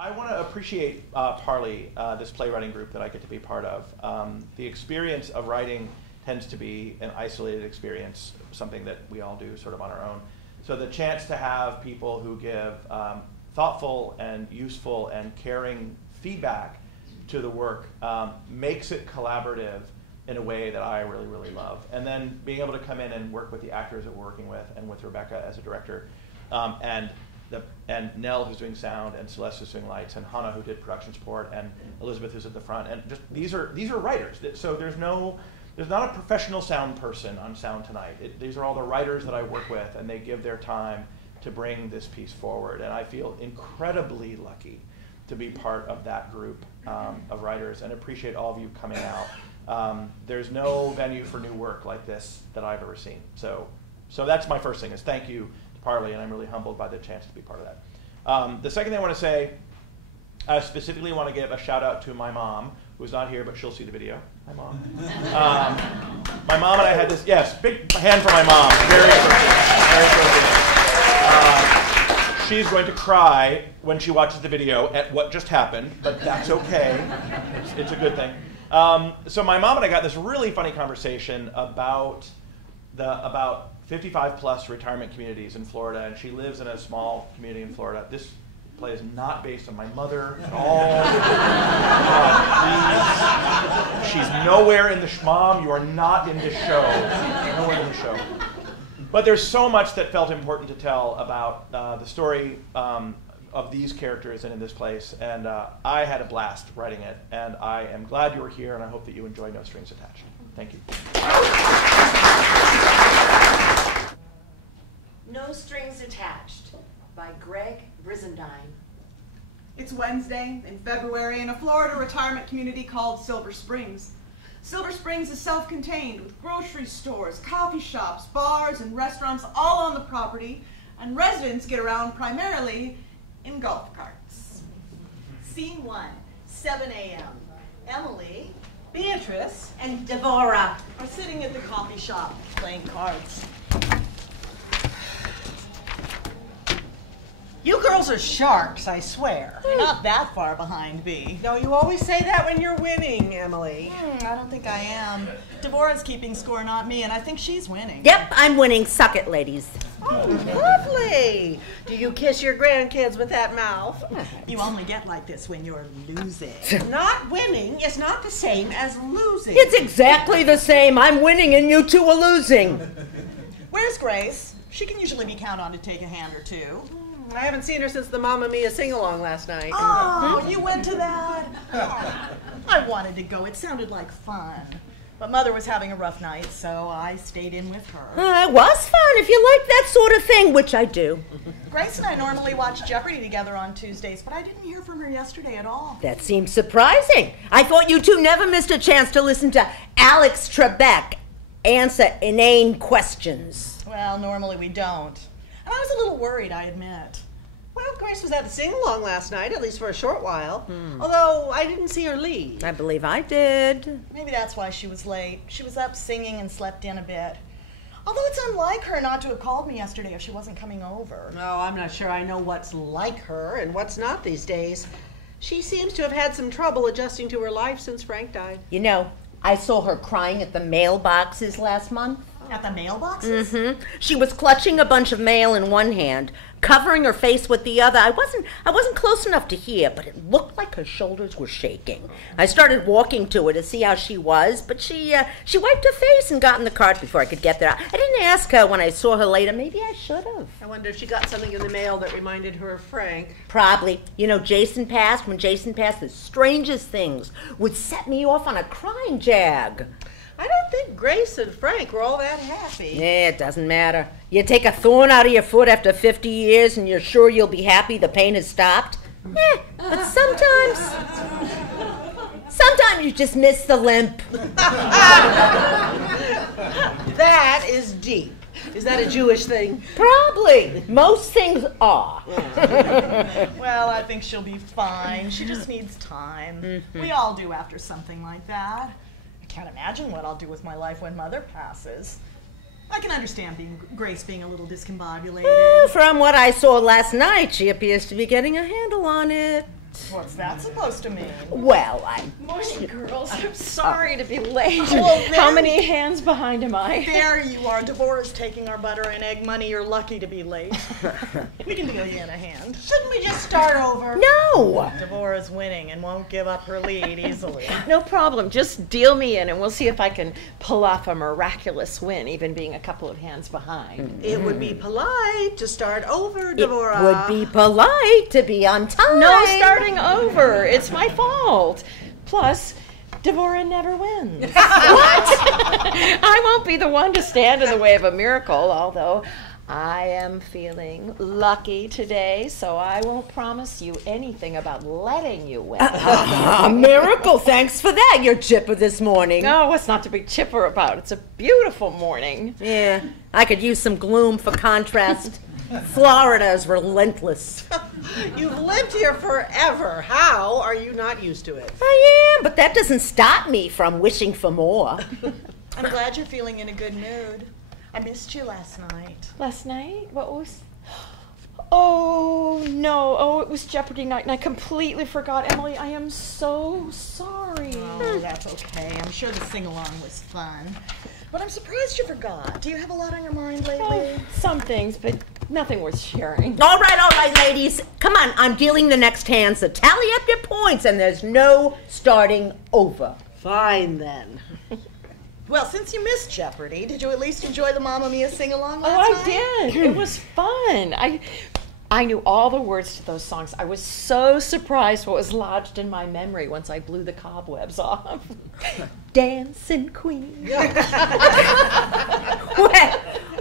I want to appreciate Parley, this playwriting group that I get to be part of. The experience of writing tends to be an isolated experience, something that we all do sort of on our own. So the chance to have people who give thoughtful and useful and caring feedback to the work makes it collaborative in a way that I really, really love. And then being able to come in and work with the actors that we're working with and with Rebecca as a director, and Nell, who's doing sound, and Celeste, who's doing lights, and Hannah, who did production support, and Elizabeth, who's at the front. And just these are writers. So there's not a professional sound person on sound tonight. These are all the writers that I work with, and they give their time to bring this piece forward. And I feel incredibly lucky to be part of that group of writers, and appreciate all of you coming out. There's no venue for new work like this that I've ever seen. So that's my first thing, is thank you to Parley, and I'm really humbled by the chance to be part of that. The second thing I want to say, I specifically want to give a shout out to my mom, who's not here, but she'll see the video. Hi, Mom. My mom and I had this, yes, big hand for my mom. Very appropriate. She's going to cry when she watches the video at what just happened, but that's okay. It's a good thing. So my mom and I got this really funny conversation about 55 plus retirement communities in Florida, and she lives in a small community in Florida. This play is not based on my mother at all. Please. She's nowhere in the Mom, you are not in this show. Nowhere in the show. But there's so much that felt important to tell about the story of these characters and in this place, and I had a blast writing it, and I am glad you were here, and I hope that you enjoy No Strings Attached. Thank you. No Strings Attached by Greg Brisendine. It's Wednesday in February in a Florida retirement community called Silver Springs. Silver Springs is self-contained with grocery stores, coffee shops, bars, and restaurants all on the property, and residents get around primarily in golf carts. Scene 1, 7 a.m. Emily, Beatrice, and Devorah are sitting at the coffee shop playing cards. You girls are sharks, I swear. You're not that far behind, Bea. No, you always say that when you're winning, Emily. I don't think I am. Devorah's keeping score, not me, and I think she's winning. Yep, I'm winning. Suck it, ladies. Oh, lovely. Do you kiss your grandkids with that mouth? You only get like this when you're losing. Not winning is not the same as losing. It's exactly the same. I'm winning and you two are losing. Where's Grace? She can usually be counted on to take a hand or two. I haven't seen her since the Mamma Mia sing-along last night. Oh, you went to that? Oh, I wanted to go. It sounded like fun. But Mother was having a rough night, so I stayed in with her. It was fun if you like that sort of thing, which I do. Grace and I normally watch Jeopardy together on Tuesdays, but I didn't hear from her yesterday at all. That seems surprising. I thought you two never missed a chance to listen to Alex Trebek answer inane questions. Well, normally we don't. And I was a little worried, I admit. Well, Grace was at the sing-along last night, at least for a short while. Although I didn't see her leave. I believe I did. Maybe that's why she was late. She was up singing and slept in a bit. Although it's unlike her not to have called me yesterday if she wasn't coming over. No, I'm not sure I know what's like her and what's not these days. She seems to have had some trouble adjusting to her life since Frank died. You know, I saw her crying at the mailboxes last month. At the mailboxes? Mm-hmm. She was clutching a bunch of mail in one hand, covering her face with the other. I wasn't close enough to hear, but it looked like her shoulders were shaking. I started walking to her to see how she was, but she wiped her face and got in the cart before I could get there. I didn't ask her when I saw her later. Maybe I should have. I wonder if she got something in the mail that reminded her of Frank. Probably. You know, Jason passed. When Jason passed, the strangest things would set me off on a crying jag. I don't think Grace and Frank were all that happy. Yeah, it doesn't matter. You take a thorn out of your foot after 50 years and you're sure you'll be happy the pain has stopped? But sometimes you just miss the limp. That is deep. Is that a Jewish thing? Probably. Most things are. Well, I think she'll be fine. She just needs time. Mm-hmm. We all do after something like that. I can't imagine what I'll do with my life when Mother passes. I can understand Grace being a little discombobulated. From what I saw last night, she appears to be getting a handle on it. What's that supposed to mean? Well, Morning, girls. I'm sorry to be late. Well, How many hands behind am I? There you are. Devorah's taking our butter and egg money. You're lucky to be late. We can deal you in a hand. Shouldn't we just start over? No. Devorah's winning and won't give up her lead easily. No problem. Just deal me in and we'll see if I can pull off a miraculous win, even being a couple of hands behind. It would be polite to start over, It Devorah. would be polite to be on time. No starting over. It's my fault. Plus, Devorah never wins. What? I won't be the one to stand in the way of a miracle, although I am feeling lucky today, so I won't promise you anything about letting you win. A miracle. Thanks for that. You're chipper this morning. No, what's not to be chipper about? It's a beautiful morning. Yeah, I could use some gloom for contrast. Florida is relentless. You've lived here forever. How are you not used to it? I am, but that doesn't stop me from wishing for more. I'm glad you're feeling in a good mood. I missed you last night. Last night? What was... Oh, no. Oh, it was Jeopardy night, and I completely forgot. Emily, I am so sorry. Oh, that's okay. I'm sure the sing-along was fun. But I'm surprised you forgot. Do you have a lot on your mind lately? Oh, some things, but nothing worth sharing. All right, ladies. Come on, I'm dealing the next hand, so tally up your points, and there's no starting over. Fine, then. Well, since you missed Jeopardy, did you at least enjoy the Mamma Mia sing-along Oh, last night? I did. It was fun. I knew all the words to those songs. I was so surprised what was lodged in my memory once I blew the cobwebs off. Dancing Queen.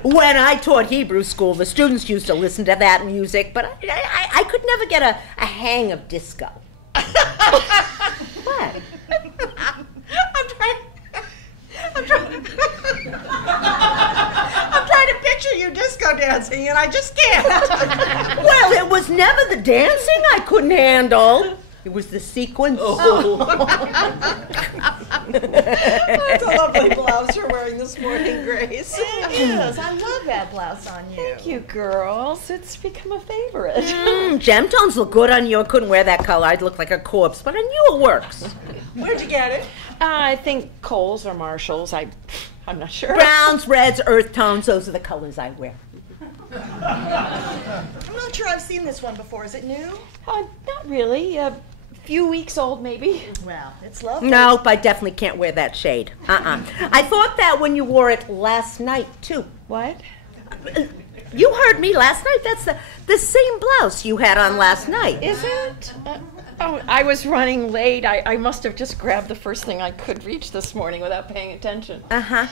When I taught Hebrew school, the students used to listen to that music, but I could never get a hang of disco. What? I'm trying to picture you disco dancing, and I just can't. Well, it was never the dancing I couldn't handle. It was the sequence. That's a lovely blouse you're wearing this morning, Grace. It is. I love that blouse on you. Thank you, girls. It's become a favorite. Gem tones look good on you. I couldn't wear that color. I'd look like a corpse, but I knew it works. Where'd you get it? I think Kohl's or Marshall's. I'm not sure. Browns, reds, earth tones, those are the colors I wear. I'm not sure I've seen this one before. Is it new? Not really. A few weeks old, maybe. Well, it's lovely. Nope, I definitely can't wear that shade. I thought that when you wore it last night, too. What? You heard me last night. That's the same blouse you had on last night. Is it? Oh, I was running late. I must have just grabbed the first thing I could reach this morning without paying attention. Uh-huh.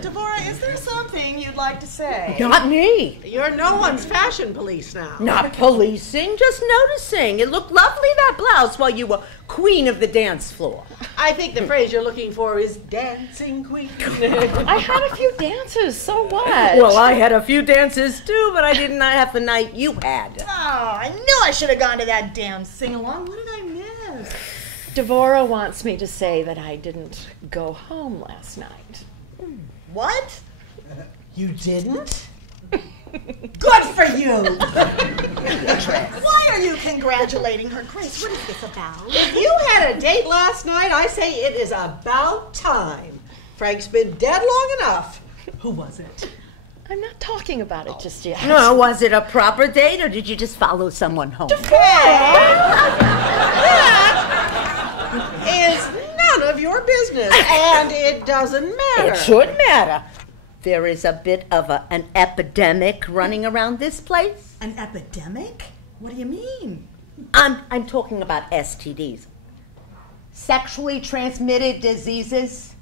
Devorah, is there something you'd like to say? Not me. You're no one's fashion police now. Not policing, just noticing. It looked lovely, that blouse, while you were queen of the dance floor. I think the phrase you're looking for is dancing queen. I had a few dances, so what? Well, I had a few dances, too, but I did not have the night you had. Oh, I knew I should have gone to that damn sing-along. What did I miss? Devorah wants me to say that I didn't go home last night. What? You didn't? Good for you! Why are you congratulating her, Grace? What is this about? If you had a date last night, I say it is about time. Frank's been dead long enough. Who was it? I'm not talking about it just yet. No, was it a proper date, or did you just follow someone home? That is none of your business, and it doesn't matter. It should matter. There is a bit of an epidemic running around this place. An epidemic? What do you mean? I'm talking about STDs. Sexually transmitted diseases.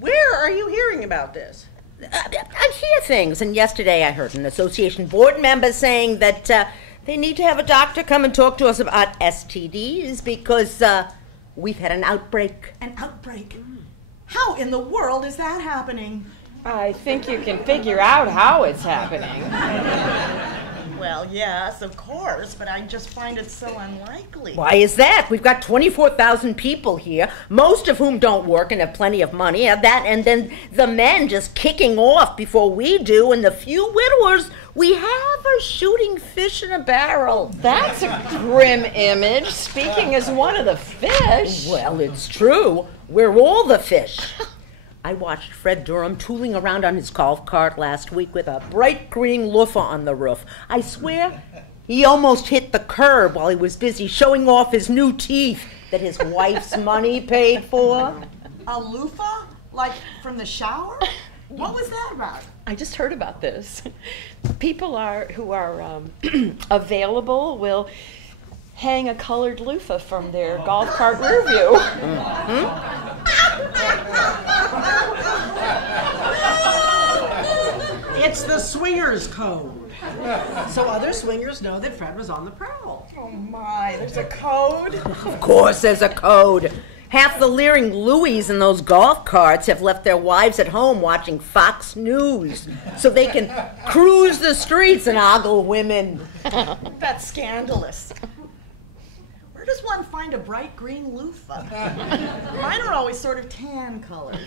Where are you hearing about this? I hear things, and yesterday I heard an association board member saying that they need to have a doctor come and talk to us about STDs because we've had an outbreak. An outbreak? How in the world is that happening? I think you can figure out how it's happening. Well, yes, of course, but I just find it so unlikely. Why is that? We've got 24,000 people here, most of whom don't work and have plenty of money. That, and then the men just kicking off before we do, and the few widowers we have are shooting fish in a barrel. That's a grim image, speaking as one of the fish. Well, it's true. We're all the fish. I watched Fred Durham tooling around on his golf cart last week with a bright green loofah on the roof. I swear he almost hit the curb while he was busy showing off his new teeth that his wife's money paid for. A loofah? Like from the shower? What was that about? I just heard about this. People who are available will hang a colored loofah from their golf cart rear view. It's the swingers code. So other swingers know that Fred was on the prowl. Oh my, there's a code? Of course there's a code. Half the leering Louis in those golf carts have left their wives at home watching Fox News so they can cruise the streets and ogle women. That's scandalous. Where does one find a bright green loofah? Mine are always sort of tan colored.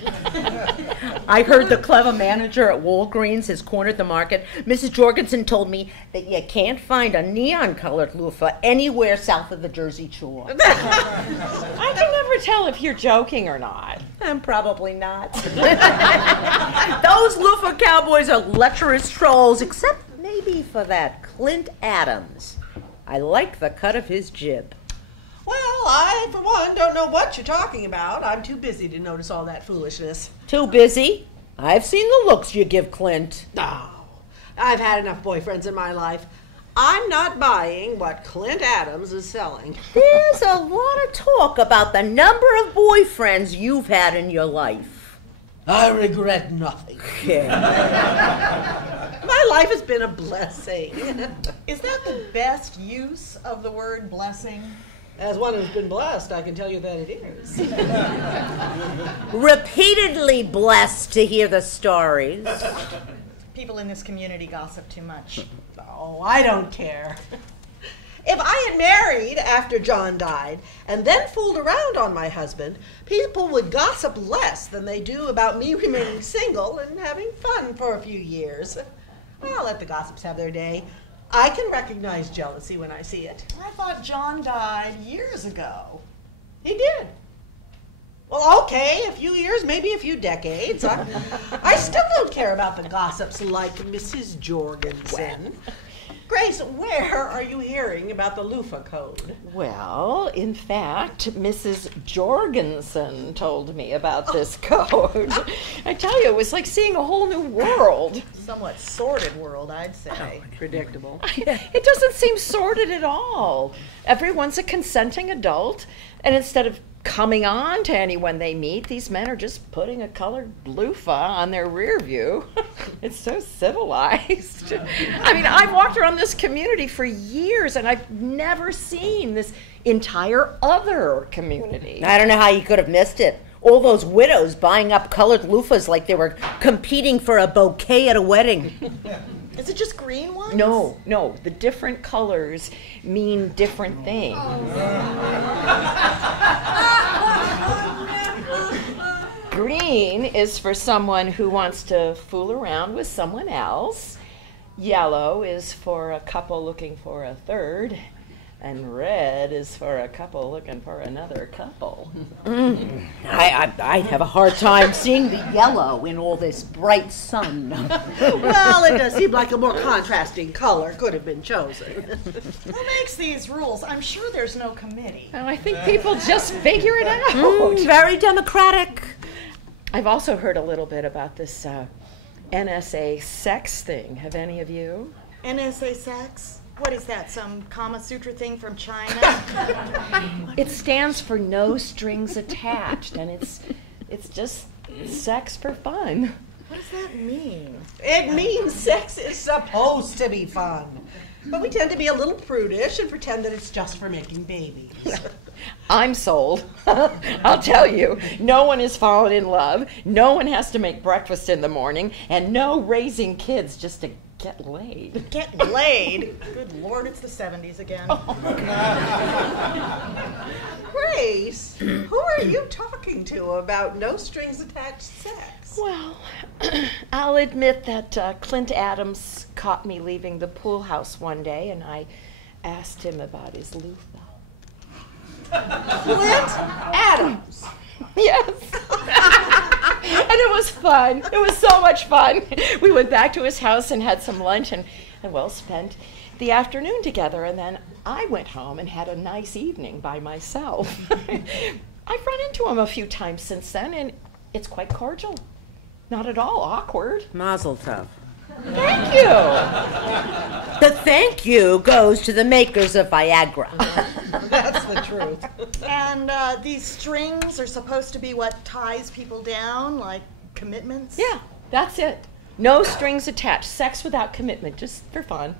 I heard the clever manager at Walgreens has cornered the market. Mrs. Jorgensen told me that you can't find a neon-colored loofah anywhere south of the Jersey Shore. I can never tell if you're joking or not. I'm probably not. Those loofah cowboys are lecherous trolls, except maybe for that Clint Adams. I like the cut of his jib. Well, I, for one, don't know what you're talking about. I'm too busy to notice all that foolishness. Too busy? I've seen the looks you give Clint. No, I've had enough boyfriends in my life. I'm not buying what Clint Adams is selling. There's a lot of talk about the number of boyfriends you've had in your life. I regret nothing. Yeah. My life has been a blessing. Is that the best use of the word blessing? As one who's been blessed, I can tell you that it is. Repeatedly blessed to hear the stories. People in this community gossip too much. Oh, I don't care. If I had married after John died and then fooled around on my husband, people would gossip less than they do about me remaining single and having fun for a few years. I'll let the gossips have their day. I can recognize jealousy when I see it. I thought John died years ago. He did. Well, okay, a few years, maybe a few decades. I still don't care about the gossips like Mrs. Jorgensen. Grace, where are you hearing about the loofah code? Well, in fact, Mrs. Jorgensen told me about this code. I tell you, it was like seeing a whole new world. Somewhat sordid world, I'd say. Predictable. It doesn't seem sordid at all. Everyone's a consenting adult, and instead of coming on to anyone they meet, these men are just putting a colored loofah on their rear view. It's so civilized. I mean, I've walked around this community for years, and I've never seen this entire other community. I don't know how you could have missed it. All those widows buying up colored loofahs like they were competing for a bouquet at a wedding. Is it just green ones? No, the different colors mean different things. Green is for someone who wants to fool around with someone else. Yellow is for a couple looking for a third. And red is for a couple looking for another couple. I'd have a hard time seeing the yellow in all this bright sun. Well, it does seem like a more contrasting color could have been chosen. Who makes these rules? I'm sure there's no committee. Well, I think people just figure it out. Very democratic. I've also heard a little bit about this NSA sex thing. Have any of you? NSA sex? What is that, some Kama Sutra thing from China? It stands for no strings attached, and it's just sex for fun. What does that mean? It means sex is supposed to be fun. But we tend to be a little prudish and pretend that it's just for making babies. I'm sold. I'll tell you, no one is fallen in love, no one has to make breakfast in the morning, and no raising kids just to get laid. Get laid? Good Lord, it's the 70s again. Grace, who are you talking to about no strings attached sex? Well, I'll admit that Clint Adams caught me leaving the pool house one day, and I asked him about his loofah. Clint Adams. Yes. And it was fun. It was so much fun. We went back to his house and had some lunch and well, spent the afternoon together. And then I went home and had a nice evening by myself. I've run into him a few times since then, and it's quite cordial. Not at all awkward. Mazel tov. Thank you. The thank you goes to the makers of Viagra. That's the truth. And these strings are supposed to be what ties people down, like commitments? Yeah, that's it. No strings attached. Sex without commitment, just for fun.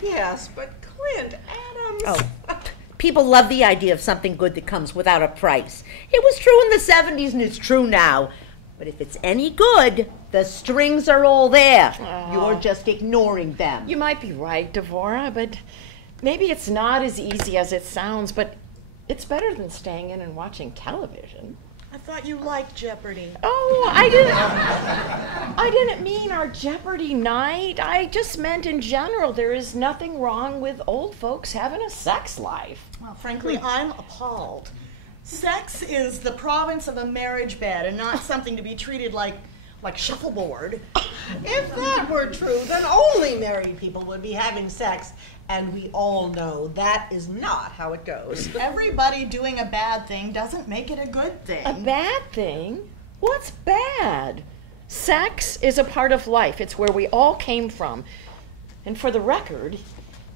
Yes, but Clint Adams. Oh. People love the idea of something good that comes without a price. It was true in the 70s and it's true now. But if it's any good, the strings are all there. You're just ignoring them. You might be right, Devorah, but maybe it's not as easy as it sounds, but it's better than staying in and watching television. I thought you liked Jeopardy. Oh, I didn't mean our Jeopardy night. I just meant in general there is nothing wrong with old folks having a sex life. Well, frankly, I'm appalled. Sex is the province of a marriage bed and not something to be treated like shuffleboard. If that were true, then only married people would be having sex, and we all know that is not how it goes. Everybody doing a bad thing doesn't make it a good thing. A bad thing? What's bad? Sex is a part of life. It's where we all came from. And for the record,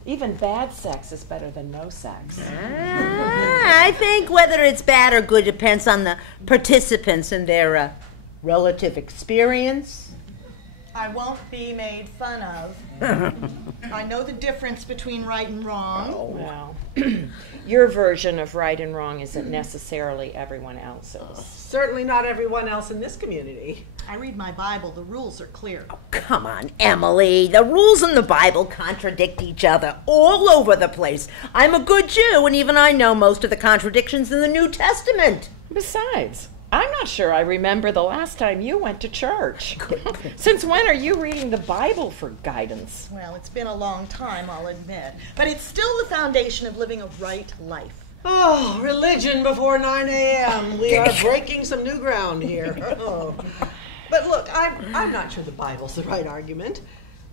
even bad sex is better than no sex. I think whether it's bad or good depends on the participants and their relative experience. I won't be made fun of. I know the difference between right and wrong. Well, your version of right and wrong isn't necessarily everyone else's. Certainly not everyone else in this community. I read my Bible. The rules are clear. Oh, come on, Emily. The rules in the Bible contradict each other all over the place. I'm a good Jew, and even I know most of the contradictions in the New Testament. Besides, I'm not sure I remember the last time you went to church. Since when are you reading the Bible for guidance? Well, it's been a long time, I'll admit. But it's still the foundation of living a right life. Oh, religion before 9 a.m. We are breaking some new ground here. Oh. But look, I'm not sure the Bible's the right argument.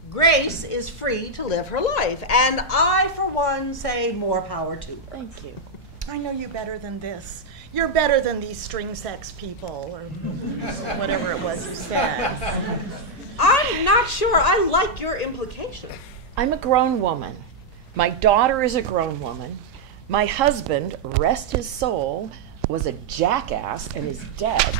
Grace is free to live her life, and I, for one, say more power to her. Thank you. I know you better than this. You're better than these string sex people, or whatever it was you said. I'm not sure I like your implication. I'm a grown woman. My daughter is a grown woman. My husband, rest his soul, was a jackass and is dead.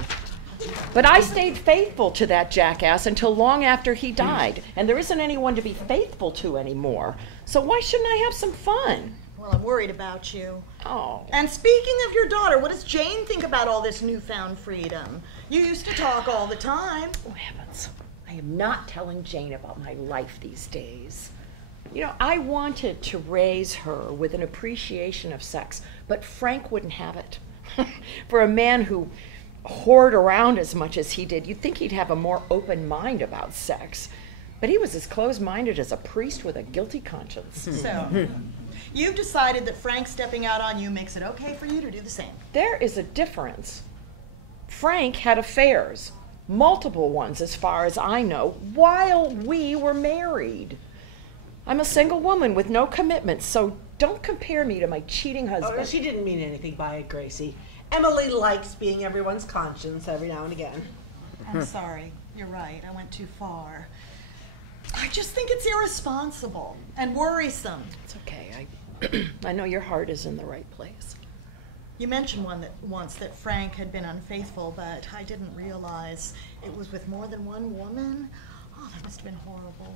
But I stayed faithful to that jackass until long after he died, and there isn't anyone to be faithful to anymore. So why shouldn't I have some fun? Well, I'm worried about you. Oh. And speaking of your daughter, what does Jane think about all this newfound freedom? You used to talk all the time. Oh, heavens. I am not telling Jane about my life these days. You know, I wanted to raise her with an appreciation of sex, but Frank wouldn't have it. For a man who whored around as much as he did, you'd think he'd have a more open mind about sex. But he was as closed-minded as a priest with a guilty conscience. So, you've decided that Frank stepping out on you makes it okay for you to do the same. There is a difference. Frank had affairs, multiple ones as far as I know, while we were married. I'm a single woman with no commitments, so don't compare me to my cheating husband. Oh, she didn't mean anything by it, Gracie. Emily likes being everyone's conscience every now and again. I'm sorry. You're right. I went too far. I just think it's irresponsible and worrisome. It's okay. I know your heart is in the right place. You mentioned once that Frank had been unfaithful, but I didn't realize it was with more than one woman. Oh, that must have been horrible.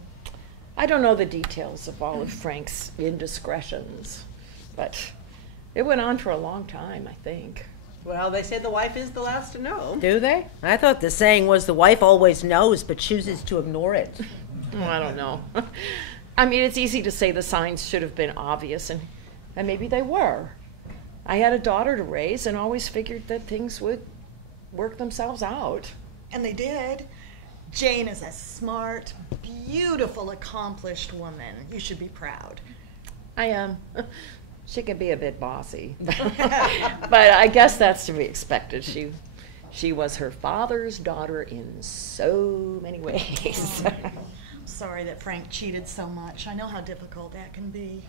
I don't know the details of all of Frank's indiscretions, but it went on for a long time, I think. Well, they say the wife is the last to know. Do they? I thought the saying was the wife always knows but chooses to ignore it. Well, I don't know. I mean, it's easy to say the signs should have been obvious, and maybe they were. I had a daughter to raise and always figured that things would work themselves out. And they did. Jane is a smart, beautiful, accomplished woman. You should be proud. I am. She can be a bit bossy. But I guess that's to be expected. She was her father's daughter in so many ways. I'm sorry that Frank cheated so much. I know how difficult that can be.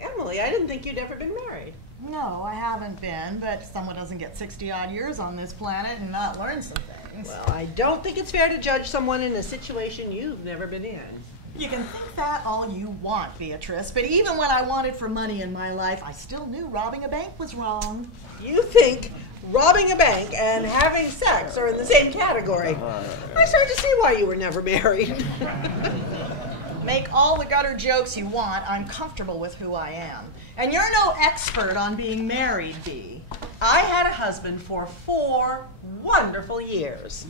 Emily, I didn't think you'd ever been married. No, I haven't been, but someone doesn't get 60-odd years on this planet and not learn some things. Well, I don't think it's fair to judge someone in a situation you've never been in. You can think that all you want, Beatrice, but even when I wanted for money in my life, I still knew robbing a bank was wrong. You think robbing a bank and having sex are in the same category. I start to see why you were never married. Make all the gutter jokes you want. I'm comfortable with who I am. And you're no expert on being married, Bea. I had a husband for 4 wonderful years.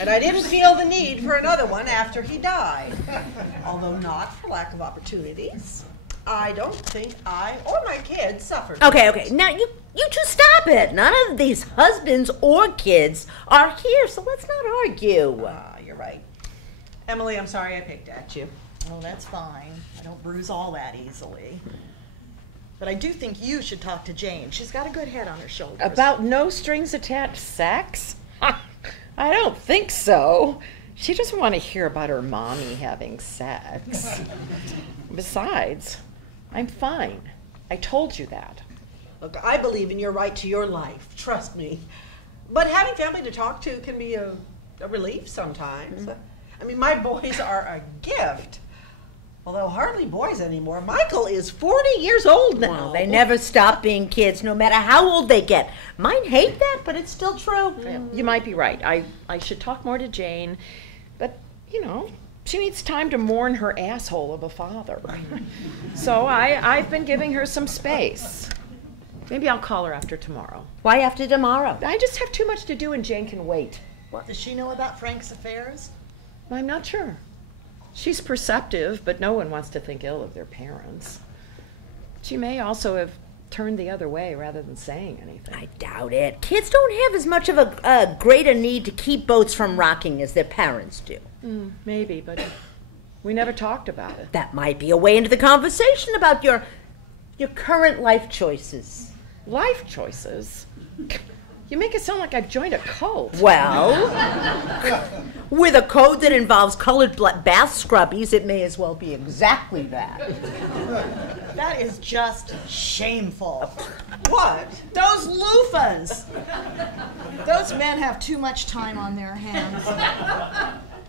And I didn't feel the need for another one after he died. Although not for lack of opportunities. I don't think I or my kids suffered. Okay. Now, you two stop it. None of these husbands or kids are here, so let's not argue. You're right. Emily, I'm sorry I picked at you. Oh, that's fine. I don't bruise all that easily. But I do think you should talk to Jane. She's got a good head on her shoulders. About no strings attached sex? I don't think so. She doesn't want to hear about her mommy having sex. Besides, I'm fine. I told you that. Look, I believe in your right to your life. Trust me. But having family to talk to can be a relief sometimes. I mean, my boys are a gift. Although hardly boys anymore. Michael is 40 years old now. Well, they never stop being kids, no matter how old they get. Mine hate that, but it's still true. Yeah, you might be right. I should talk more to Jane. But, you know, she needs time to mourn her asshole of a father. So I've been giving her some space. Maybe I'll call her after tomorrow. Why after tomorrow? I just have too much to do and Jane can wait. What? Does she know about Frank's affairs? I'm not sure. She's perceptive, but no one wants to think ill of their parents. She may also have turned the other way rather than saying anything. I doubt it. Kids don't have as much of a greater need to keep boats from rocking as their parents do. Maybe, but we never talked about it. That might be a way into the conversation about your current life choices. Life choices? You make it sound like I've joined a cult. Well, with a code that involves colored bath scrubbies, it may as well be exactly that. That is just shameful. What? Those loofahs! Those men have too much time on their hands.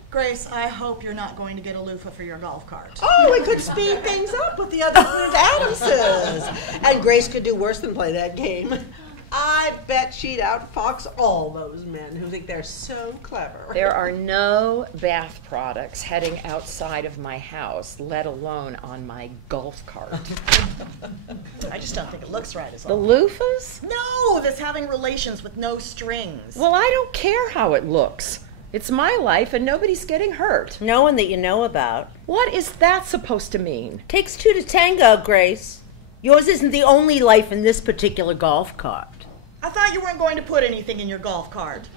Grace, I hope you're not going to get a loofah for your golf cart. Oh, we could speed things up with the other Adamses. And Grace could do worse than play that game. I bet she'd outfox all those men who think they're so clever. There are no bath products heading outside of my house, let alone on my golf cart. I just don't think it looks right as The all. loofahs? No, this having relations with no strings. Well, I don't care how it looks. It's my life and nobody's getting hurt. No one that you know about. What is that supposed to mean? Takes two to tango, Grace. Yours isn't the only life in this particular golf cart. I thought you weren't going to put anything in your golf cart.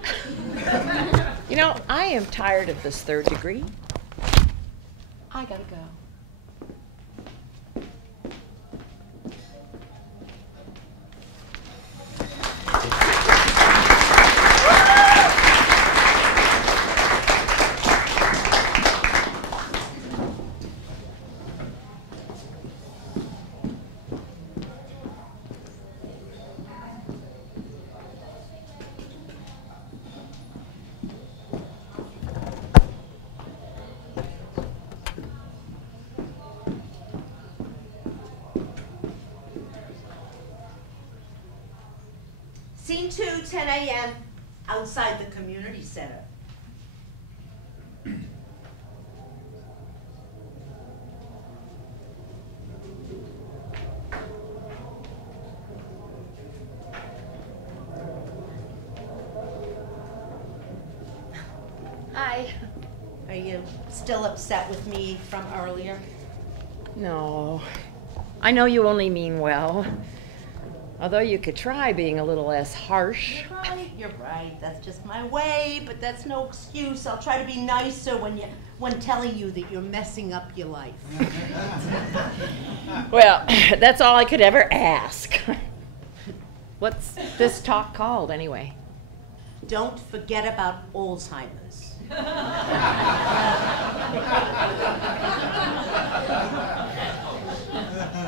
You know, I am tired of this third degree. I gotta go. Scene 2, 10 a.m., outside the community center. Hi. Are you still upset with me from earlier? No. I know you only mean well. Although you could try being a little less harsh. You're right. That's just my way, but that's no excuse. I'll try to be nicer when telling you that you're messing up your life. Well, that's all I could ever ask. What's this talk called, anyway? Don't forget about Alzheimer's.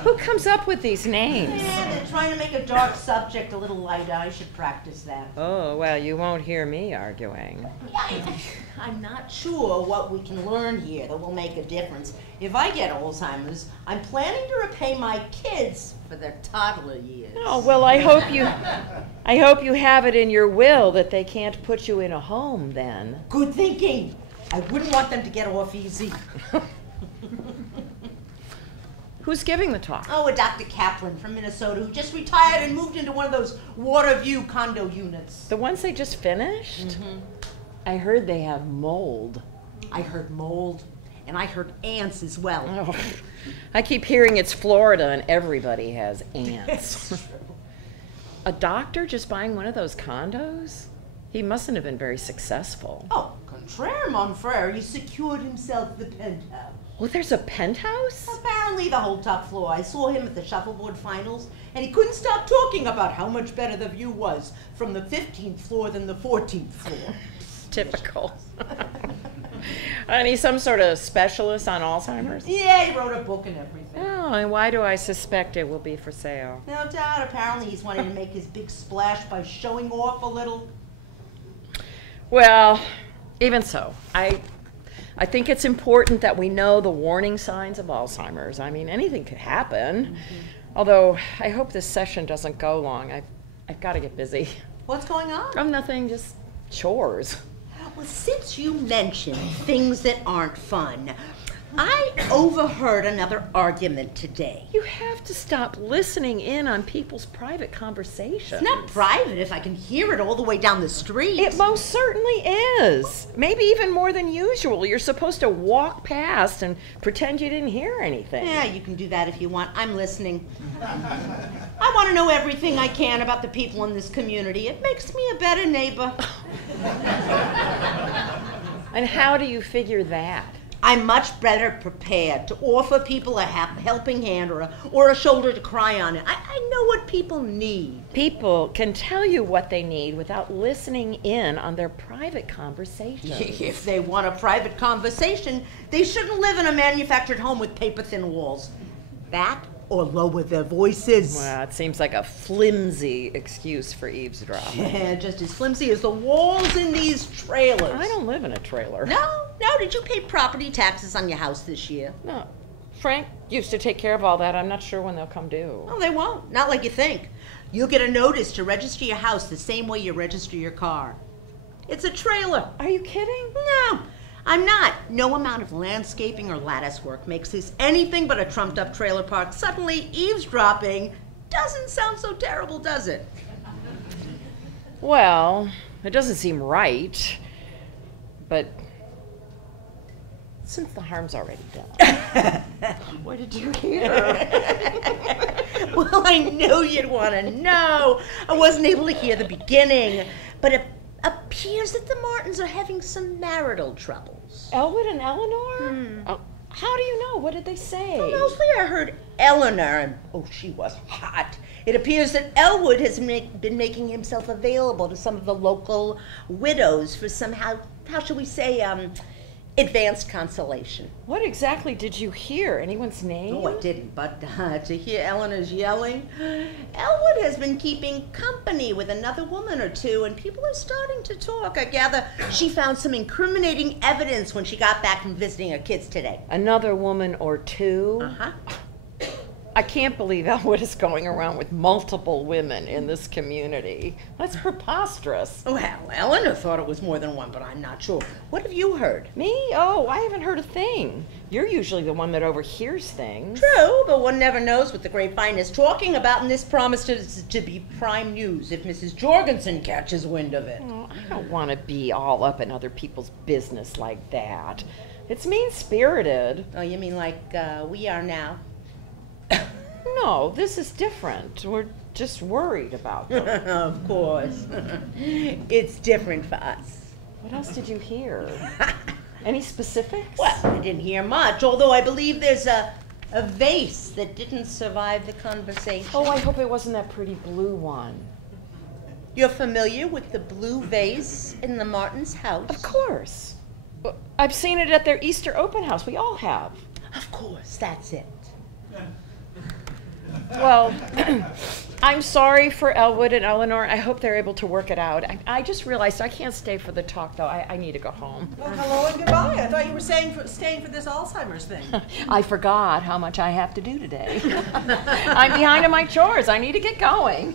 Who comes up with these names? Yeah, they're trying to make a dark subject a little lighter. I should practice that. Oh, well, you won't hear me arguing. I'm not sure what we can learn here that will make a difference. If I get Alzheimer's, I'm planning to repay my kids for their toddler years. Oh, well, I hope you have it in your will that they can't put you in a home then. Good thinking. I wouldn't want them to get off easy. Who's giving the talk? Oh, a Dr. Kaplan from Minnesota who just retired and moved into one of those water view condo units. The ones they just finished? Mm-hmm. I heard they have mold. I heard mold, and I heard ants as well. Oh, I keep hearing it's Florida and everybody has ants. A doctor just buying one of those condos? He mustn't have been very successful. Oh, contraire, mon frere, he secured himself the penthouse. Oh, there's a penthouse? Apparently the whole top floor. I saw him at the shuffleboard finals, and he couldn't stop talking about how much better the view was from the 15th floor than the 14th floor. Typical. And he's some sort of specialist on Alzheimer's? Yeah, he wrote a book and everything. Oh, and why do I suspect it will be for sale? No doubt. Apparently he's wanting to make his big splash by showing off a little. Well, even so, I think it's important that we know the warning signs of Alzheimer's. I mean, anything could happen. Mm-hmm. Although, I hope this session doesn't go long. I've got to get busy. What's going on? Oh, nothing, just chores. Well, since you mentioned things that aren't fun, I overheard another argument today. You have to stop listening in on people's private conversations. It's not private if I can hear it all the way down the street. It most certainly is. Maybe even more than usual. You're supposed to walk past and pretend you didn't hear anything. Yeah, you can do that if you want. I'm listening. I want to know everything I can about the people in this community. It makes me a better neighbor. And how do you figure that? I'm much better prepared to offer people a helping hand or a shoulder to cry on. I know what people need. People can tell you what they need without listening in on their private conversations. If they want a private conversation, they shouldn't live in a manufactured home with paper-thin walls. That or lower their voices. Well, it seems like a flimsy excuse for eavesdropping. Yeah, just as flimsy as the walls in these trailers. I don't live in a trailer. No. Did you pay property taxes on your house this year? No. Frank used to take care of all that. I'm not sure when they'll come due. Oh, they won't. Not like you think. You'll get a notice to register your house the same way you register your car. It's a trailer. Are you kidding? No. I'm not. No amount of landscaping or lattice work makes this anything but a trumped-up trailer park. Suddenly, eavesdropping doesn't sound so terrible, does it? Well, it doesn't seem right, but since the harm's already done. What did you hear? Well, I knew you'd want to know. I wasn't able to hear the beginning, but it appears that the Martins are having some marital troubles. Elwood and Eleanor? Oh, how do you know? What did they say? Well, mostly I heard Eleanor, and she was hot. It appears that Elwood has been making himself available to some of the local widows for some, how shall we say, advanced consolation. What exactly did you hear? Anyone's name? Oh, I didn't, but to hear Eleanor's yelling, Elwood has been keeping company with another woman or two, and people are starting to talk. I gather she found some incriminating evidence when she got back from visiting her kids today. Another woman or two? Uh-huh. I can't believe Elwood is going around with multiple women in this community. That's preposterous. Well, Eleanor thought it was more than one, but I'm not sure. What have you heard? Me? Oh, I haven't heard a thing. You're usually the one that overhears things. True, but one never knows what the grapevine is talking about, and this promises to be prime news if Mrs. Jorgensen catches wind of it. Oh, I don't want to be all up in other people's business like that. It's mean-spirited. Oh, you mean like we are now? No, this is different. We're just worried about them. Of course. It's different for us. What else did you hear? Any specifics? Well, I didn't hear much, although I believe there's a vase that didn't survive the conversation. Oh, I hope it wasn't that pretty blue one. You're familiar with the blue vase in the Martins' house? Of course. I've seen it at their Easter open house. We all have. Of course, that's it. Well, I'm sorry for Elwood and Eleanor. I hope they're able to work it out. I just realized I can't stay for the talk, though. I need to go home. Well, hello and goodbye. I thought you were staying for this Alzheimer's thing. I forgot how much I have to do today. I'm behind on my chores. I need to get going.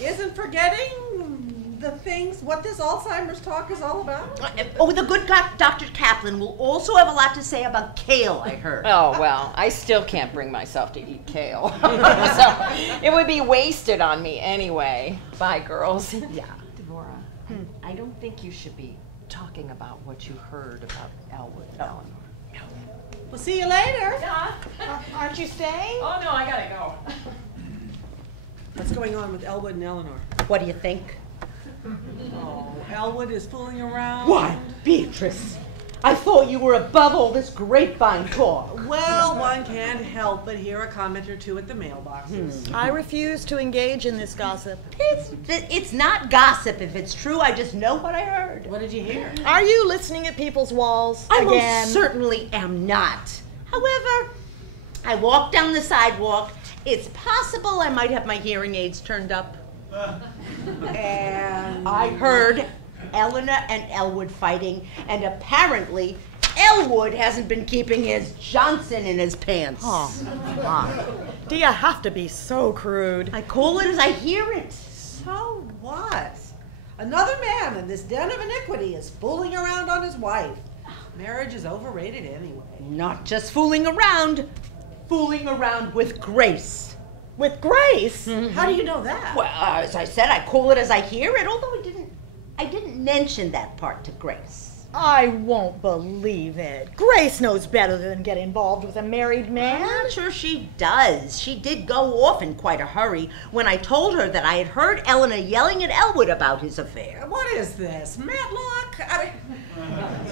Isn't forgetting the things, what this Alzheimer's talk is all about? Oh, the good Dr. Kaplan will also have a lot to say about kale, I heard. Oh, well, I still can't bring myself to eat kale. So it would be wasted on me anyway. Bye, girls. Yeah. Devorah, I don't think you should be talking about what you heard about Elwood and Eleanor. We'll see you later. Aren't you staying? Oh, no, I gotta go. What's going on with Elwood and Eleanor? What do you think? Oh, Elwood is fooling around. Why, Beatrice, I thought you were above all this grapevine talk. Well, one can't help but hear a comment or two at the mailboxes. I refuse to engage in this gossip. It's not gossip if it's true. I just know what I heard. What did you hear? Are you listening at people's walls I again? most certainly am not. However, I walked down the sidewalk. It's possible I might have my hearing aids turned up. And I heard Eleanor and Elwood fighting, and apparently Elwood hasn't been keeping his Johnson in his pants. Oh, my. Do you have to be so crude? I call it as I hear it. so what? Another man in this den of iniquity is fooling around on his wife. Marriage is overrated anyway. Not just fooling around with Grace. With Grace? How do you know that? Well, as I said, I call it as I hear it, although I didn't mention that part to Grace. I won't believe it. Grace knows better than get involved with a married man. I'm not sure she does. She did go off in quite a hurry when I told her that I had heard Eleanor yelling at Elwood about his affair. What is this? Matlock?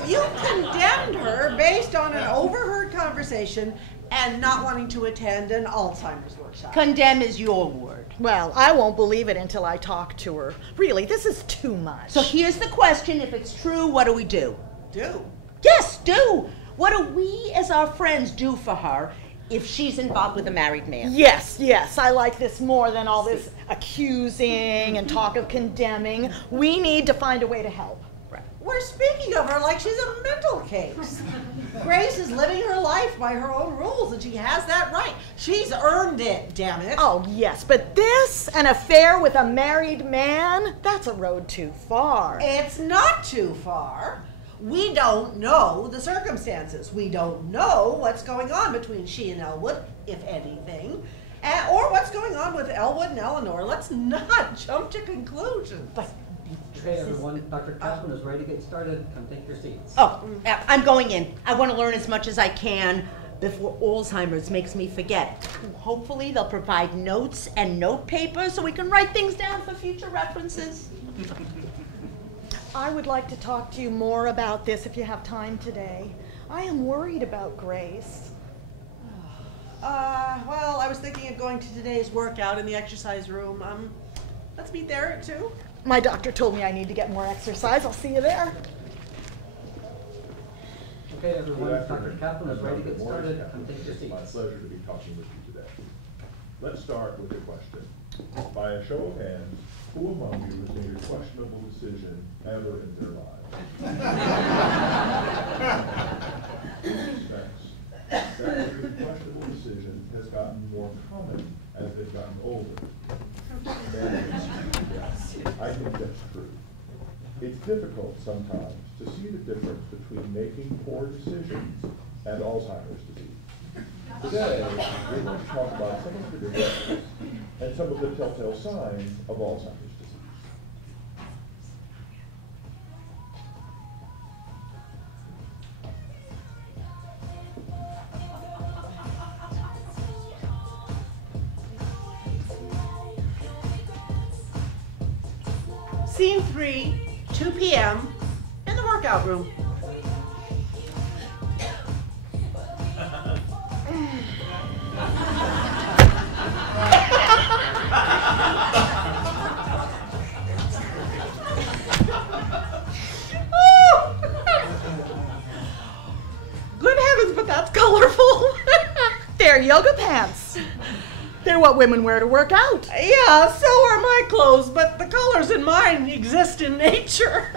You condemned her based on an overheard conversation and not wanting to attend an Alzheimer's workshop. Condemn is your word. Well, I won't believe it until I talk to her. Really, this is too much. So here's the question. If it's true, what do we do? Do? Yes, do. What do we as our friends do for her if she's involved with a married man? Yes, I like this more than all this accusing and talk of condemning. We need to find a way to help. We're speaking of her like she's a mental case. Grace is living her life by her own rules, and she has that right. She's earned it, damn it. Oh, yes, but this, an affair with a married man, that's a road too far. It's not too far. We don't know the circumstances. We don't know what's going on between she and Elwood, if anything, or what's going on with Elwood and Eleanor. Let's not jump to conclusions. Okay, everyone, Dr. Kaplan is ready to get started. Come take your seats. Oh, I'm going in. I want to learn as much as I can before Alzheimer's makes me forget. Hopefully they'll provide notes and note paper so we can write things down for future references. I would like to talk to you more about this if you have time today. I am worried about Grace. Well, I was thinking of going to today's workout in the exercise room. Let's meet there at 2. My doctor told me I need to get more exercise. I'll see you there. Okay, everyone, Dr. Kaplan is ready to get started. Come take your It's my seats. pleasure to be talking with you today. Let's start with a question. By a show of hands, who among you has made a questionable decision ever in their lives? Thanks. That questionable decision has gotten more common It's difficult sometimes to see the difference between making poor decisions and Alzheimer's disease. Today, we're going to talk about some of the differences and some of the telltale signs of Alzheimer's disease. Scene 3, 2 p.m. in the workout room. Good heavens, but that's colorful. They're yoga pants. They're what women wear to work out. Yeah, so are my clothes, but the colors in mine exist in nature.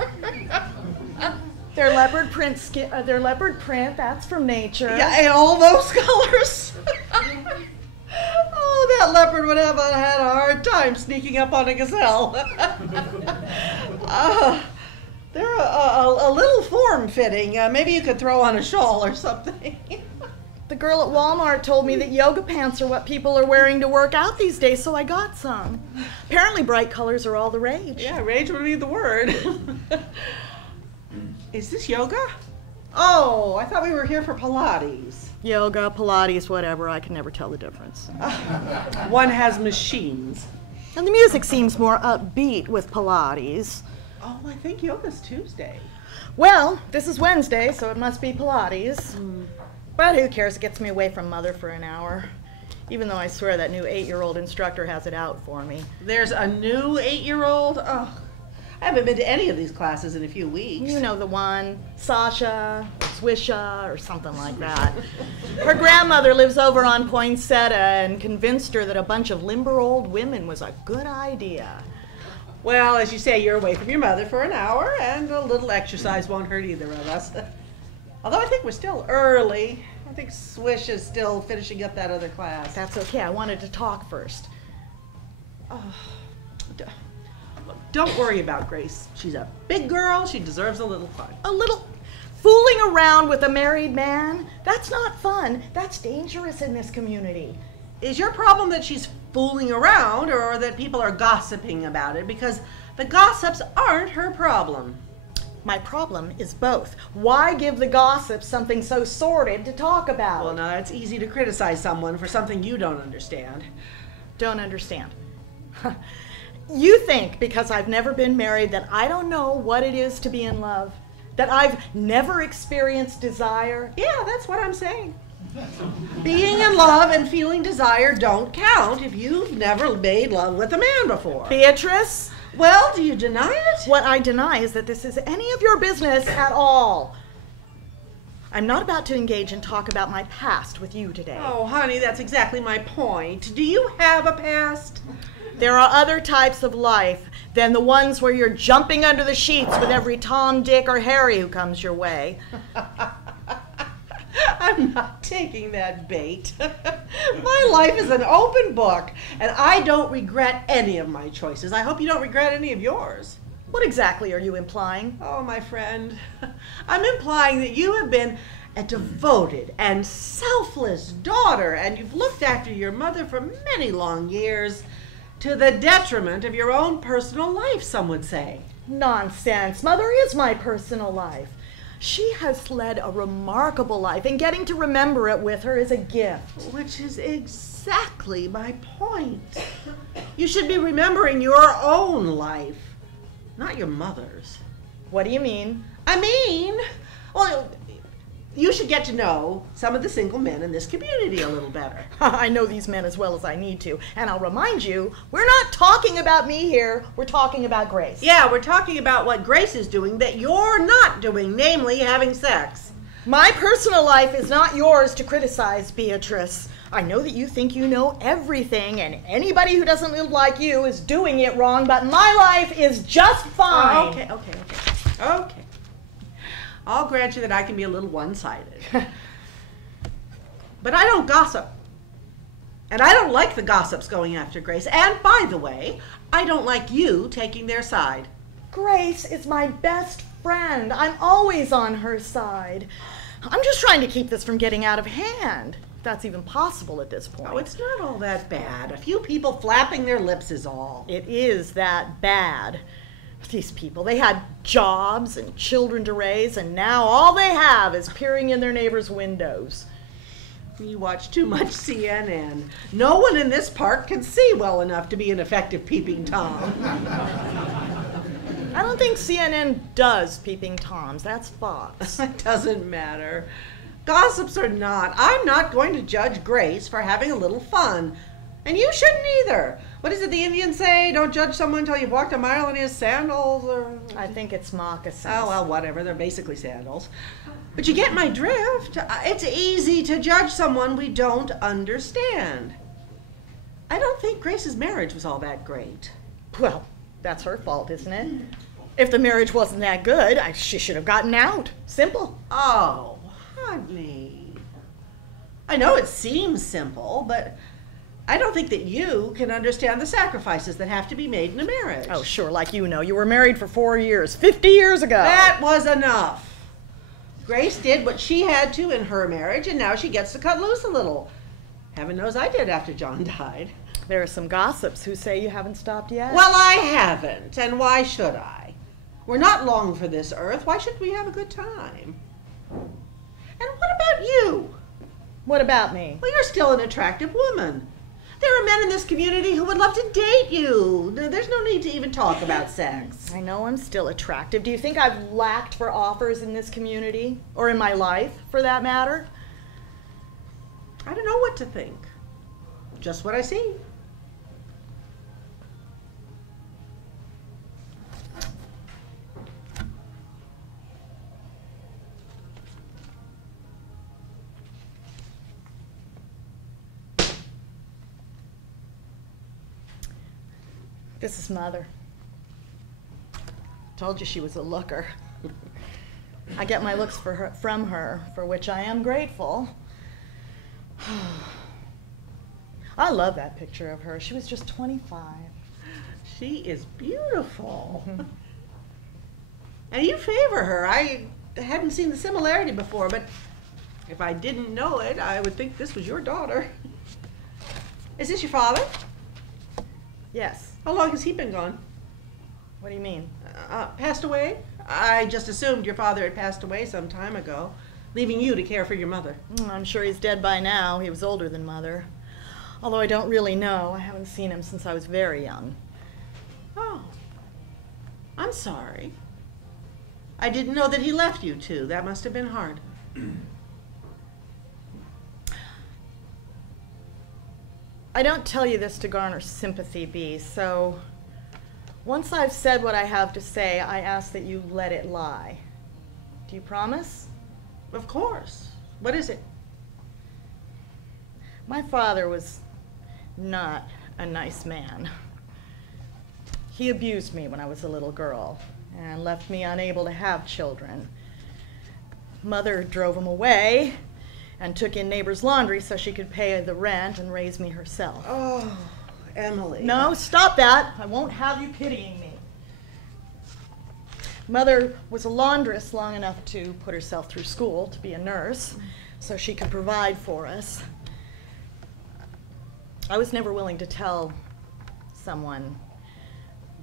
They're leopard print. They're leopard print. That's from nature. Yeah, and all those colors. Oh, that leopard would have had a hard time sneaking up on a gazelle. They're a little form-fitting. Maybe you could throw on a shawl or something. The girl at Walmart told me that yoga pants are what people are wearing to work out these days, so I got some. Apparently bright colors are all the rage. Yeah, rage would be the word. Is this yoga? Oh, I thought we were here for Pilates. Yoga, Pilates, whatever. I can never tell the difference. One has machines. And the music seems more upbeat with Pilates. Oh, I think yoga's Tuesday. Well, this is Wednesday, so it must be Pilates. But who cares? It gets me away from Mother for an hour. Even though I swear that new 8-year-old instructor has it out for me. There's a new 8-year-old? Oh, I haven't been to any of these classes in a few weeks. You know the one, Sasha, or Swisha, or something like that. Her grandmother lives over on Poinsettia and convinced her that a bunch of limber old women was a good idea. Well, as you say, you're away from your mother for an hour, and a little exercise won't hurt either of us. Although I think we're still early. I think Swish is still finishing up that other class. That's okay. I wanted to talk first. Don't worry about Grace. She's a big girl. She deserves a little fun. A little fooling around with a married man? That's not fun. That's dangerous in this community. Is your problem that she's fooling around or that people are gossiping about it? Because the gossips aren't her problem. My problem is both. Why give the gossips something so sordid to talk about? Well, now, it's easy to criticize someone for something you don't understand. Don't understand. You think because I've never been married that I don't know what it is to be in love? That I've never experienced desire? Yeah, that's what I'm saying. Being in love and feeling desire don't count if you've never made love with a man before. Beatrice? Well, do you deny it? What I deny is that this is any of your business at all. I'm not about to engage in talk about my past with you today. Oh, honey, that's exactly my point. Do you have a past? There are other types of life than the ones where you're jumping under the sheets with every Tom, Dick, or Harry who comes your way. I'm not taking that bait. My life is an open book, and I don't regret any of my choices. I hope you don't regret any of yours. What exactly are you implying? Oh, my friend, I'm implying that you have been a devoted and selfless daughter, and you've looked after your mother for many long years, to the detriment of your own personal life, some would say. Nonsense. Mother is my personal life. She has led a remarkable life, and getting to remember it with her is a gift. Which is exactly my point. You should be remembering your own life, not your mother's. What do you mean? I mean, well, you should get to know some of the single men in this community a little better. I know these men as well as I need to, and I'll remind you, we're not talking about me here, we're talking about Grace. Yeah, we're talking about what Grace is doing that you're not doing, namely having sex. My personal life is not yours to criticize, Beatrice. I know that you think you know everything, and anybody who doesn't live like you is doing it wrong, but my life is just fine. Okay. I'll grant you that I can be a little one-sided. But I don't gossip. And I don't like the gossips going after Grace. And by the way, I don't like you taking their side. Grace is my best friend. I'm always on her side. I'm just trying to keep this from getting out of hand, if that's even possible at this point. Oh, it's not all that bad. A few people flapping their lips is all. It is that bad. These people, they had jobs and children to raise, and now all they have is peering in their neighbors' windows. You watch too much CNN. No one in this park can see well enough to be an effective peeping Tom. I don't think CNN does peeping Toms. That's Fox. It doesn't matter. Gossips or not, I'm not going to judge Grace for having a little fun. And you shouldn't either. What is it the Indians say? Don't judge someone until you've walked a mile in his sandals, or... I think it's moccasins. Oh, well, whatever. They're basically sandals. But you get my drift. It's easy to judge someone we don't understand. I don't think Grace's marriage was all that great. Well, that's her fault, isn't it? If the marriage wasn't that good, she should have gotten out. Simple. Oh, honey. I know it seems simple, but I don't think that you can understand the sacrifices that have to be made in a marriage. Oh, sure, like you know. You were married for 4 years, 50 years ago. That was enough. Grace did what she had to in her marriage, and now she gets to cut loose a little. Heaven knows I did after John died. There are some gossips who say you haven't stopped yet. Well, I haven't, and why should I? We're not long for this earth. Why shouldn't we have a good time? And what about you? What about me? Well, you're still an attractive woman. There are men in this community who would love to date you. There's no need to even talk about sex. I know I'm still attractive. Do you think I've lacked for offers in this community? Or in my life, for that matter? I don't know what to think. Just what I see. This is Mother. Told you she was a looker. I get my looks from her, for which I am grateful. I love that picture of her. She was just 25. She is beautiful. And you favor her. I hadn't seen the similarity before, but if I didn't know it, I would think this was your daughter. Is this your father? Yes. How long has he been gone? What do you mean? Passed away? I just assumed your father had passed away some time ago, leaving you to care for your mother. I'm sure he's dead by now. He was older than Mother. Although I don't really know. I haven't seen him since I was very young. Oh. I'm sorry. I didn't know that he left you two. That must have been hard. I don't tell you this to garner sympathy, Bee, so once I've said what I have to say, I ask that you let it lie. Do you promise? Of course. What is it? My father was not a nice man. He abused me when I was a little girl and left me unable to have children. Mother drove him away and took in neighbor's laundry so she could pay the rent and raise me herself. Oh, Emily. No, stop that. I won't have you pitying me. Mother was a laundress long enough to put herself through school to be a nurse so she could provide for us. I was never willing to tell someone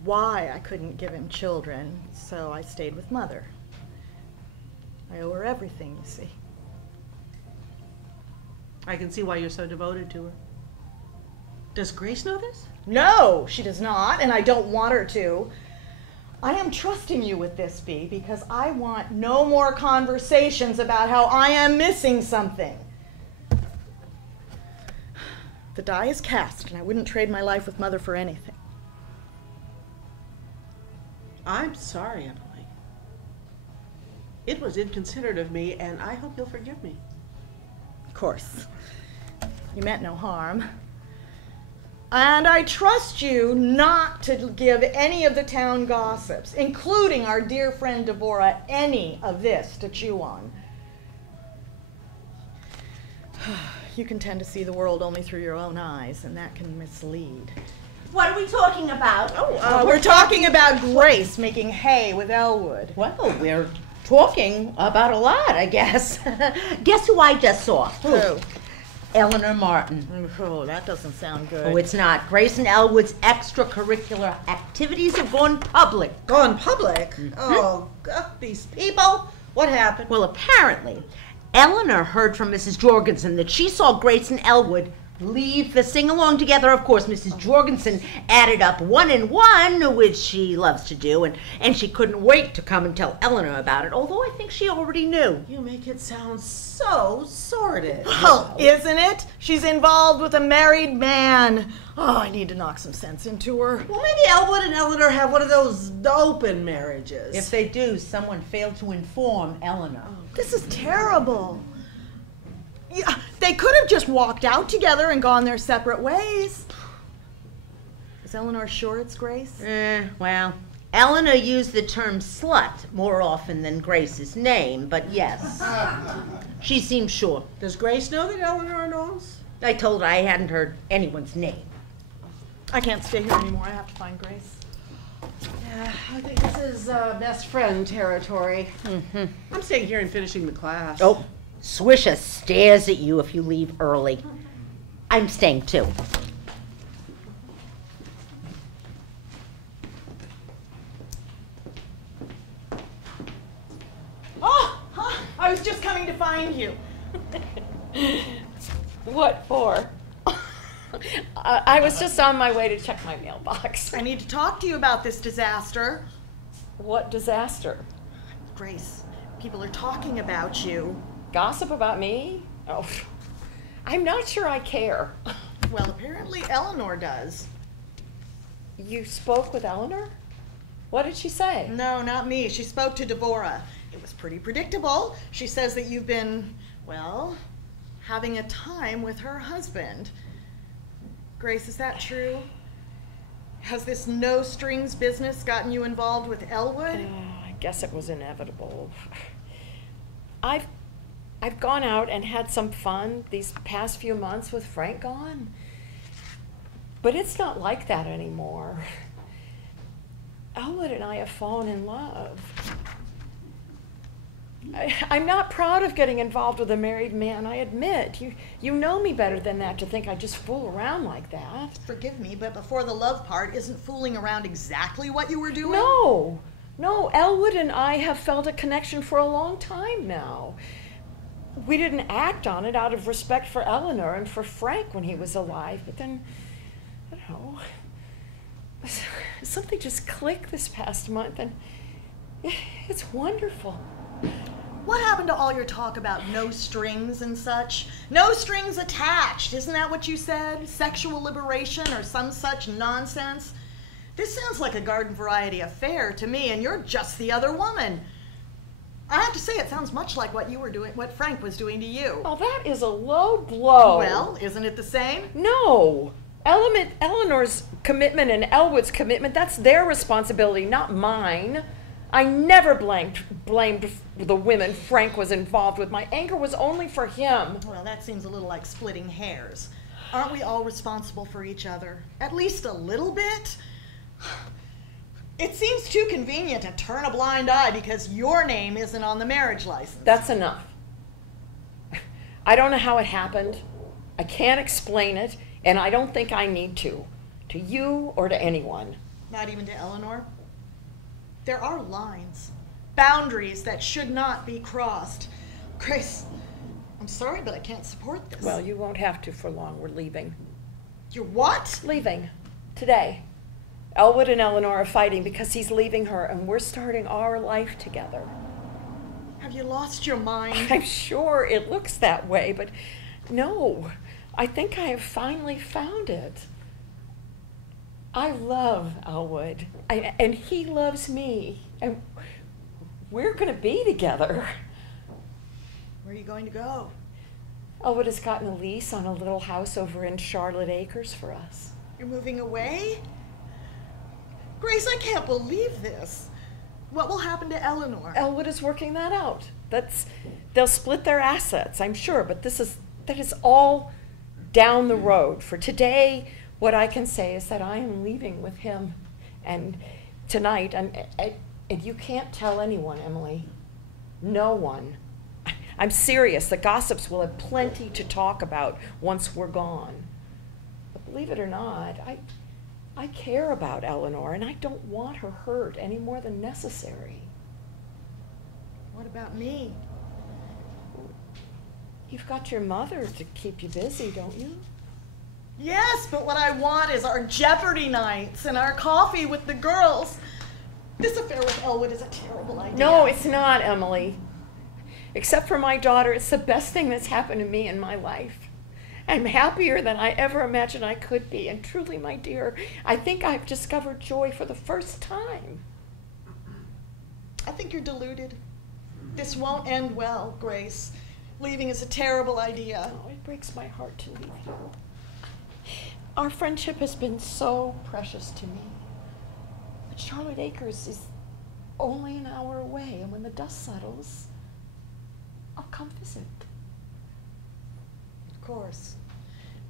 why I couldn't give him children, so I stayed with Mother. I owe her everything, you see. I can see why you're so devoted to her. Does Grace know this? No, she does not, and I don't want her to. I am trusting you with this, Bee, because I want no more conversations about how I am missing something. The die is cast, and I wouldn't trade my life with Mother for anything. I'm sorry, Emily. It was inconsiderate of me, and I hope you'll forgive me. Of course. You meant no harm. And I trust you not to give any of the town gossips, including our dear friend Devorah, any of this to chew on. You can tend to see the world only through your own eyes, and that can mislead. What are we talking about? We're talking about Grace making hay with Elwood. Well, we're talking about a lot, I guess. Guess who I just saw? Who? Eleanor Martin. Oh, that doesn't sound good. Oh, it's not. Grace and Elwood's extracurricular activities have gone public. Gone public? Oh, God, these people. What happened? Well, apparently, Eleanor heard from Mrs. Jorgensen that she saw Grace and Elwood leave the sing-along together. Of course, Mrs. Jorgensen added up 1 and 1, which she loves to do, and she couldn't wait to come and tell Eleanor about it, although I think she already knew. You make it sound so sordid. Well, isn't it? She's involved with a married man. Oh, I need to knock some sense into her. Well, maybe Elwood and Eleanor have one of those open marriages. If they do, someone failed to inform Eleanor. This is terrible. Yeah, they could have just walked out together and gone their separate ways. Is Eleanor sure it's Grace? Well, Eleanor used the term slut more often than Grace's name, but yes, she seems sure. Does Grace know that Eleanor knows? I told her I hadn't heard anyone's name. I can't stay here anymore. I have to find Grace. Yeah, I think this is best friend territory. I'm staying here and finishing the class. Oh, Swisha stares at you if you leave early. I'm staying too. I was just coming to find you. What for? I was just on my way to check my mailbox. I need to talk to you about this disaster. What disaster? Grace, people are talking about you. Gossip about me? Oh, I'm not sure I care. Well, apparently Eleanor does. You spoke with Eleanor? What did she say? No, not me. She spoke to Devorah. It was pretty predictable. She says that you've been, well, having a time with her husband. Grace, is that true? Has this no-strings business gotten you involved with Elwood? I guess it was inevitable. I've gone out and had some fun these past few months with Frank gone. But it's not like that anymore. Elwood and I have fallen in love. I'm not proud of getting involved with a married man, I admit. You know me better than that to think I just fool around like that. Forgive me, but before the love part, isn't fooling around exactly what you were doing? No, Elwood and I have felt a connection for a long time now. We didn't act on it out of respect for Eleanor and for Frank when he was alive, but then, I don't know, something just clicked this past month, and it's wonderful. What happened to all your talk about no strings and such? No strings attached, isn't that what you said? Sexual liberation or some such nonsense? This sounds like a garden variety affair to me, and you're just the other woman. I have to say, it sounds much like what you were doing, what Frank was doing to you. Oh, that is a low blow. Well, isn't it the same? No. Eleanor's commitment and Elwood's commitment, that's their responsibility, not mine. I never blamed the women Frank was involved with. My anger was only for him. Well, that seems a little like splitting hairs. Aren't we all responsible for each other? At least a little bit? It seems too convenient to turn a blind eye because your name isn't on the marriage license. That's enough. I don't know how it happened. I can't explain it, and I don't think I need to you or to anyone. Not even to Eleanor? There are lines, boundaries that should not be crossed. Grace, I'm sorry, but I can't support this. Well, you won't have to for long. We're leaving. You're what? Leaving. Today. Elwood and Eleanor are fighting because he's leaving her, and we're starting our life together. Have you lost your mind? I'm sure it looks that way, but no. I think I have finally found it. I love Elwood, and he loves me, and we're going to be together. Where are you going to go? Elwood has gotten a lease on a little house over in Charlotte Acres for us. You're moving away? Grace, I can't believe this. What will happen to Eleanor? Elwood is working that out. They'll split their assets, I'm sure, but that is all down the road. For today, What I can say is that I am leaving with him, and tonight, and you can't tell anyone, Emily. No one. I'm serious. The gossips will have plenty to talk about once we're gone. But believe it or not, I care about Eleanor, and I don't want her hurt any more than necessary. What about me? You've got your mother to keep you busy, don't you? Yes, but what I want is our Jeopardy nights and our coffee with the girls. This affair with Elwood is a terrible idea. No, it's not, Emily. Except for my daughter, it's the best thing that's happened to me in my life. I'm happier than I ever imagined I could be. And truly, my dear, I think I've discovered joy for the first time. I think you're deluded. This won't end well, Grace. Leaving is a terrible idea. Oh, it breaks my heart to leave you. Our friendship has been so precious to me. But Charlotte Acres is only an hour away, and when the dust settles, I'll come visit. Of course,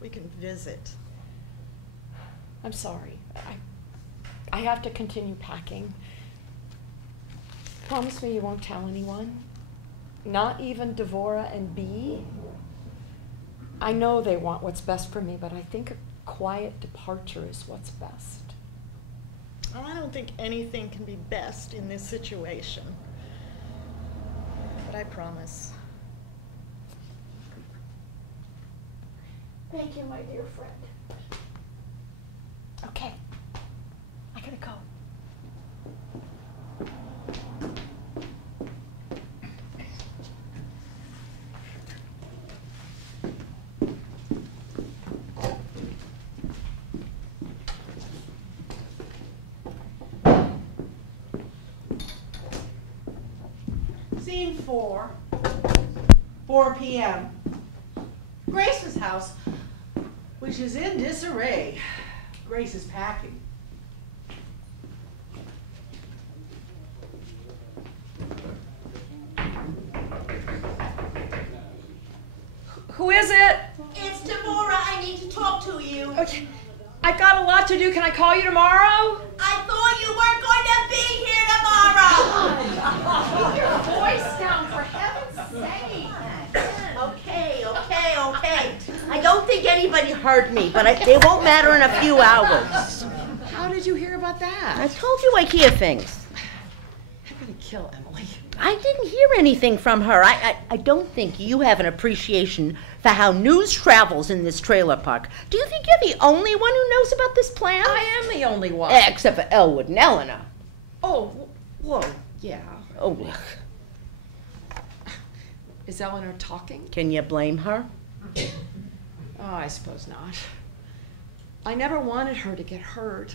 we can visit. I'm sorry. I have to continue packing. Promise me you won't tell anyone? Not even Devorah and Bee? I know they want what's best for me, but I think a quiet departure is what's best. I don't think anything can be best in this situation. But I promise. Thank you, my dear friend. Okay, I gotta go. Scene 4, 4 p.m. Grace's house, which is in disarray. Grace is packing. Who is it? It's Devorah. I need to talk to you. Okay, I've got a lot to do. Can I call you tomorrow? I thought you weren't going to be here tomorrow. Keep your voice down, for heaven's sake. Okay. I don't think anybody heard me, but it won't matter in a few hours. How did you hear about that? I told you I hear things. I'm gonna kill Emily. I didn't hear anything from her. I don't think you have an appreciation for how news travels in this trailer park. Do you think you're the only one who knows about this plan? I am the only one. Except for Elwood and Eleanor. Oh, whoa, yeah. Oh, Is Eleanor talking? can you blame her? Oh, I suppose not. I never wanted her to get hurt.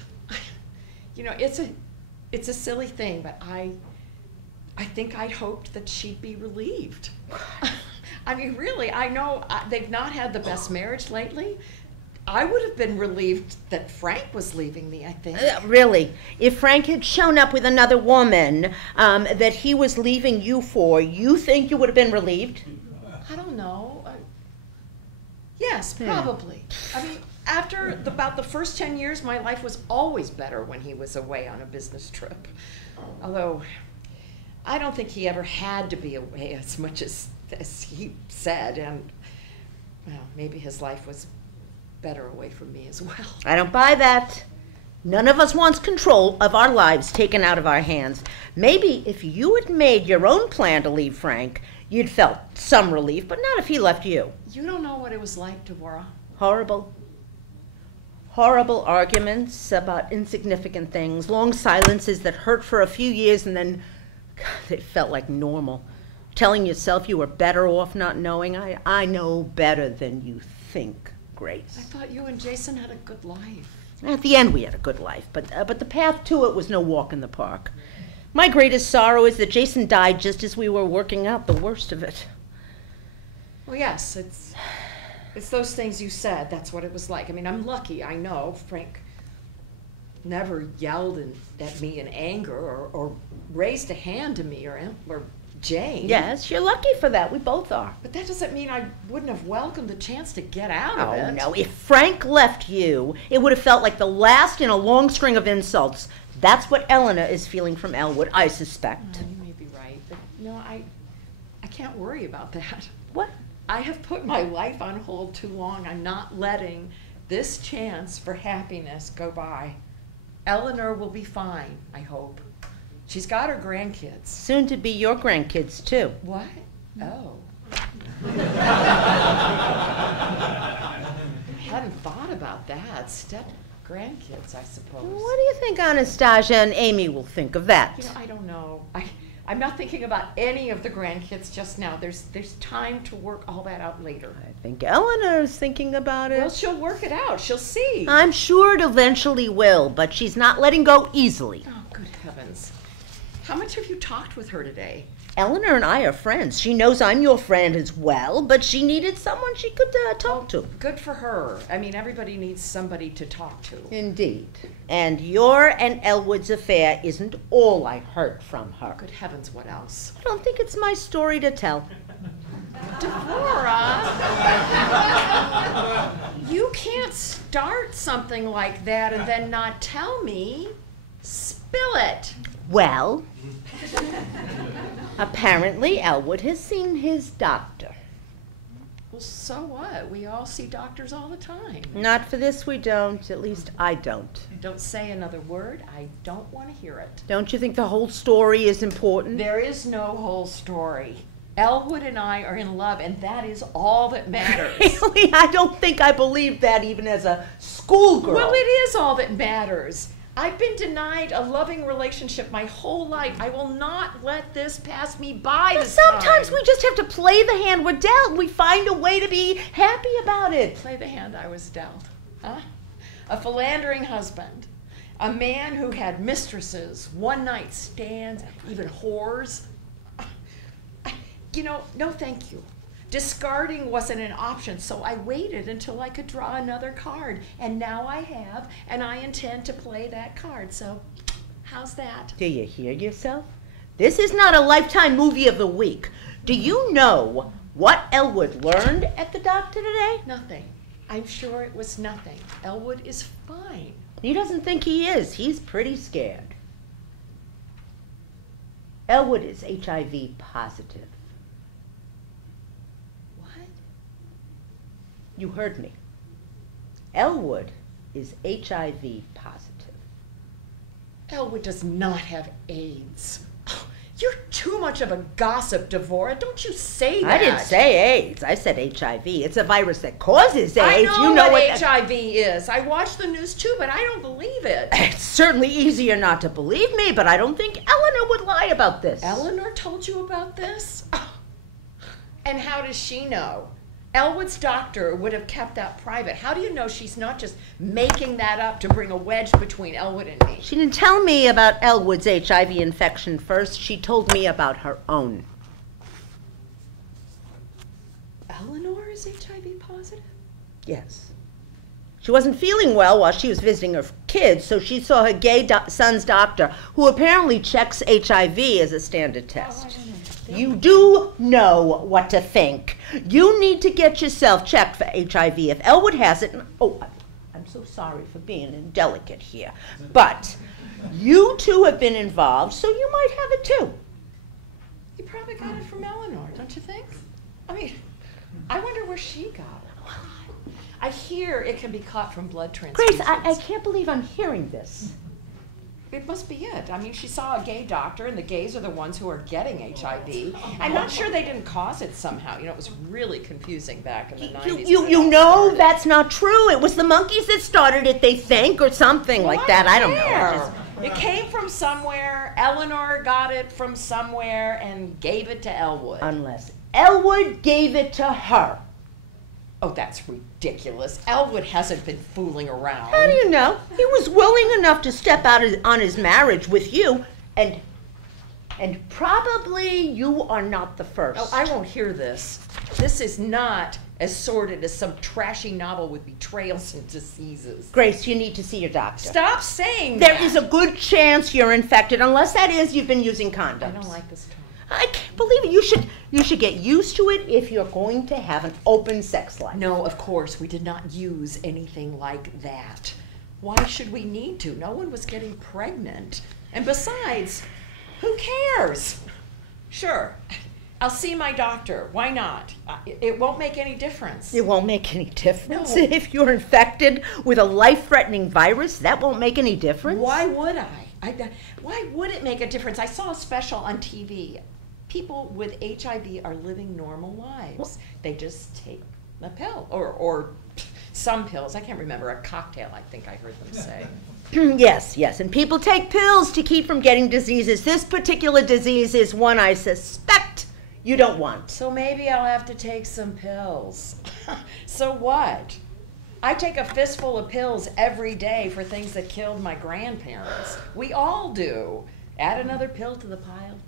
You know, it's a silly thing, but I think I'd hoped that she'd be relieved. I mean, really, I know they've not had the best marriage lately. I would have been relieved that Frank was leaving me, I think. Really, if Frank had shown up with another woman that he was leaving you for, you think you would have been relieved? I don't know. Yes, probably. I mean, after about the first 10 years, my life was always better when he was away on a business trip. Although, I don't think he ever had to be away as much as he said, and, well, maybe his life was better away from me as well. I don't buy that. None of us wants control of our lives taken out of our hands. Maybe if you had made your own plan to leave Frank, you'd felt some relief, but not if he left you. You don't know what it was like, Devorah. Horrible. Horrible arguments about insignificant things, long silences that hurt for a few years and then they felt like normal. Telling yourself you were better off not knowing. I know better than you think, Grace. I thought you and Jason had a good life. At the end we had a good life, but the path to it was no walk in the park. My greatest sorrow is that Jason died just as we were working out the worst of it. Well, yes, it's those things you said. That's what it was like. I mean, I'm lucky, I know. Frank never yelled at me in anger or raised a hand to me or Jane? Yes, you're lucky for that. We both are. But that doesn't mean I wouldn't have welcomed the chance to get out of it. Oh, no. If Frank left you, it would have felt like the last in a long string of insults. That's what Eleanor is feeling from Elwood, I suspect. You may be right, but no, I can't worry about that. What? I have put my life on hold too long. I'm not letting this chance for happiness go by. Eleanor will be fine, I hope. She's got her grandkids. Soon to be your grandkids, too. What? Oh. I hadn't thought about that. Step-grandkids, I suppose. What do you think Anastasia and Amy will think of that? You know, I don't know. I'm not thinking about any of the grandkids just now. There's time to work all that out later. I think Eleanor's thinking about it. Well, she'll work it out. She'll see. I'm sure it eventually will, but she's not letting go easily. Oh, good heavens. How much have you talked with her today? Eleanor and I are friends. She knows I'm your friend as well, but she needed someone she could talk to. Good for her. I mean, everybody needs somebody to talk to. Indeed. And your and Elwood's affair isn't all I heard from her. Good heavens, what else? I don't think it's my story to tell. Devorah! You can't start something like that and then not tell me. Spill it. Well, apparently Elwood has seen his doctor. Well, so what? We all see doctors all the time. Not for this we don't. At least I don't. Don't say another word. I don't want to hear it. Don't you think the whole story is important? There is no whole story. Elwood and I are in love, and that is all that matters. Really? I don't think I believe that even as a schoolgirl. Well, it is all that matters. I've been denied a loving relationship my whole life. I will not let this pass me by this Sometimes time. we just have to play the hand we're dealt. We find a way to be happy about it. Play the hand I was dealt. Huh? A philandering husband. A man who had mistresses, one-night stands, even whores. You know, no thank you. Discarding wasn't an option, so I waited until I could draw another card. And now I have, and I intend to play that card. So, how's that? Do you hear yourself? This is not a Lifetime movie of the week. Do you know what Elwood learned at the doctor today? Nothing. I'm sure it was nothing. Elwood is fine. He doesn't think he is. He's pretty scared. Elwood is HIV positive. You heard me. Elwood is HIV positive. Elwood does not have AIDS. Oh, you're too much of a gossip, Devorah. Don't you say that. I didn't say AIDS. I said HIV. It's a virus that causes AIDS. I know, you know what HIV is. I watch the news too, but I don't believe it. It's certainly easier not to believe me, but I don't think Eleanor would lie about this. Eleanor told you about this? Oh. And how does she know? Elwood's doctor would have kept that private. How do you know she's not just making that up to bring a wedge between Elwood and me? She didn't tell me about Elwood's HIV infection first. She told me about her own. Eleanor is HIV positive? Yes. She wasn't feeling well while she was visiting her kids, so she saw her gay son's doctor, who apparently checks HIV as a standard test. You do know what to think. You need to get yourself checked for HIV. If Elwood has it, oh, I'm so sorry for being indelicate here, but you two have been involved, so you might have it too. You probably got it from Eleanor, don't you think? I mean, I wonder where she got it. I hear it can be caught from blood transfusions. Grace, I can't believe I'm hearing this. It must be it. I mean, she saw a gay doctor, and the gays are the ones who are getting HIV. I'm not sure they didn't cause it somehow. You know, it was really confusing back in the 90s. You know that's not true. It was the monkeys that started it, they think, or something like that. I don't know. It came from somewhere. Eleanor got it from somewhere and gave it to Elwood. Unless Elwood gave it to her. Oh, that's ridiculous. Elwood hasn't been fooling around. How do you know? He was willing enough to step out on his marriage with you, and probably you are not the first. Oh, I won't hear this. This is not as sordid as some trashy novel with betrayals and diseases. Grace, you need to see your doctor. Stop saying that. There is a good chance you're infected, unless that is you've been using condoms. I don't like this talk. I can't believe it. You should get used to it if you're going to have an open sex life. No, of course, we did not use anything like that. Why should we need to? No one was getting pregnant. And besides, who cares? Sure, I'll see my doctor. Why not? It won't make any difference. It won't make any difference. No. If you're infected with a life-threatening virus, that won't make any difference. Why would why would it make a difference? I saw a special on TV. People with HIV are living normal lives. They just take a pill or some pills. I can't remember. A cocktail, I think I heard them say. Yes. And people take pills to keep from getting diseases. This particular disease is one I suspect you don't want. So maybe I'll have to take some pills. So what? I take a fistful of pills every day for things that killed my grandparents. We all do. Add another pill to the pile.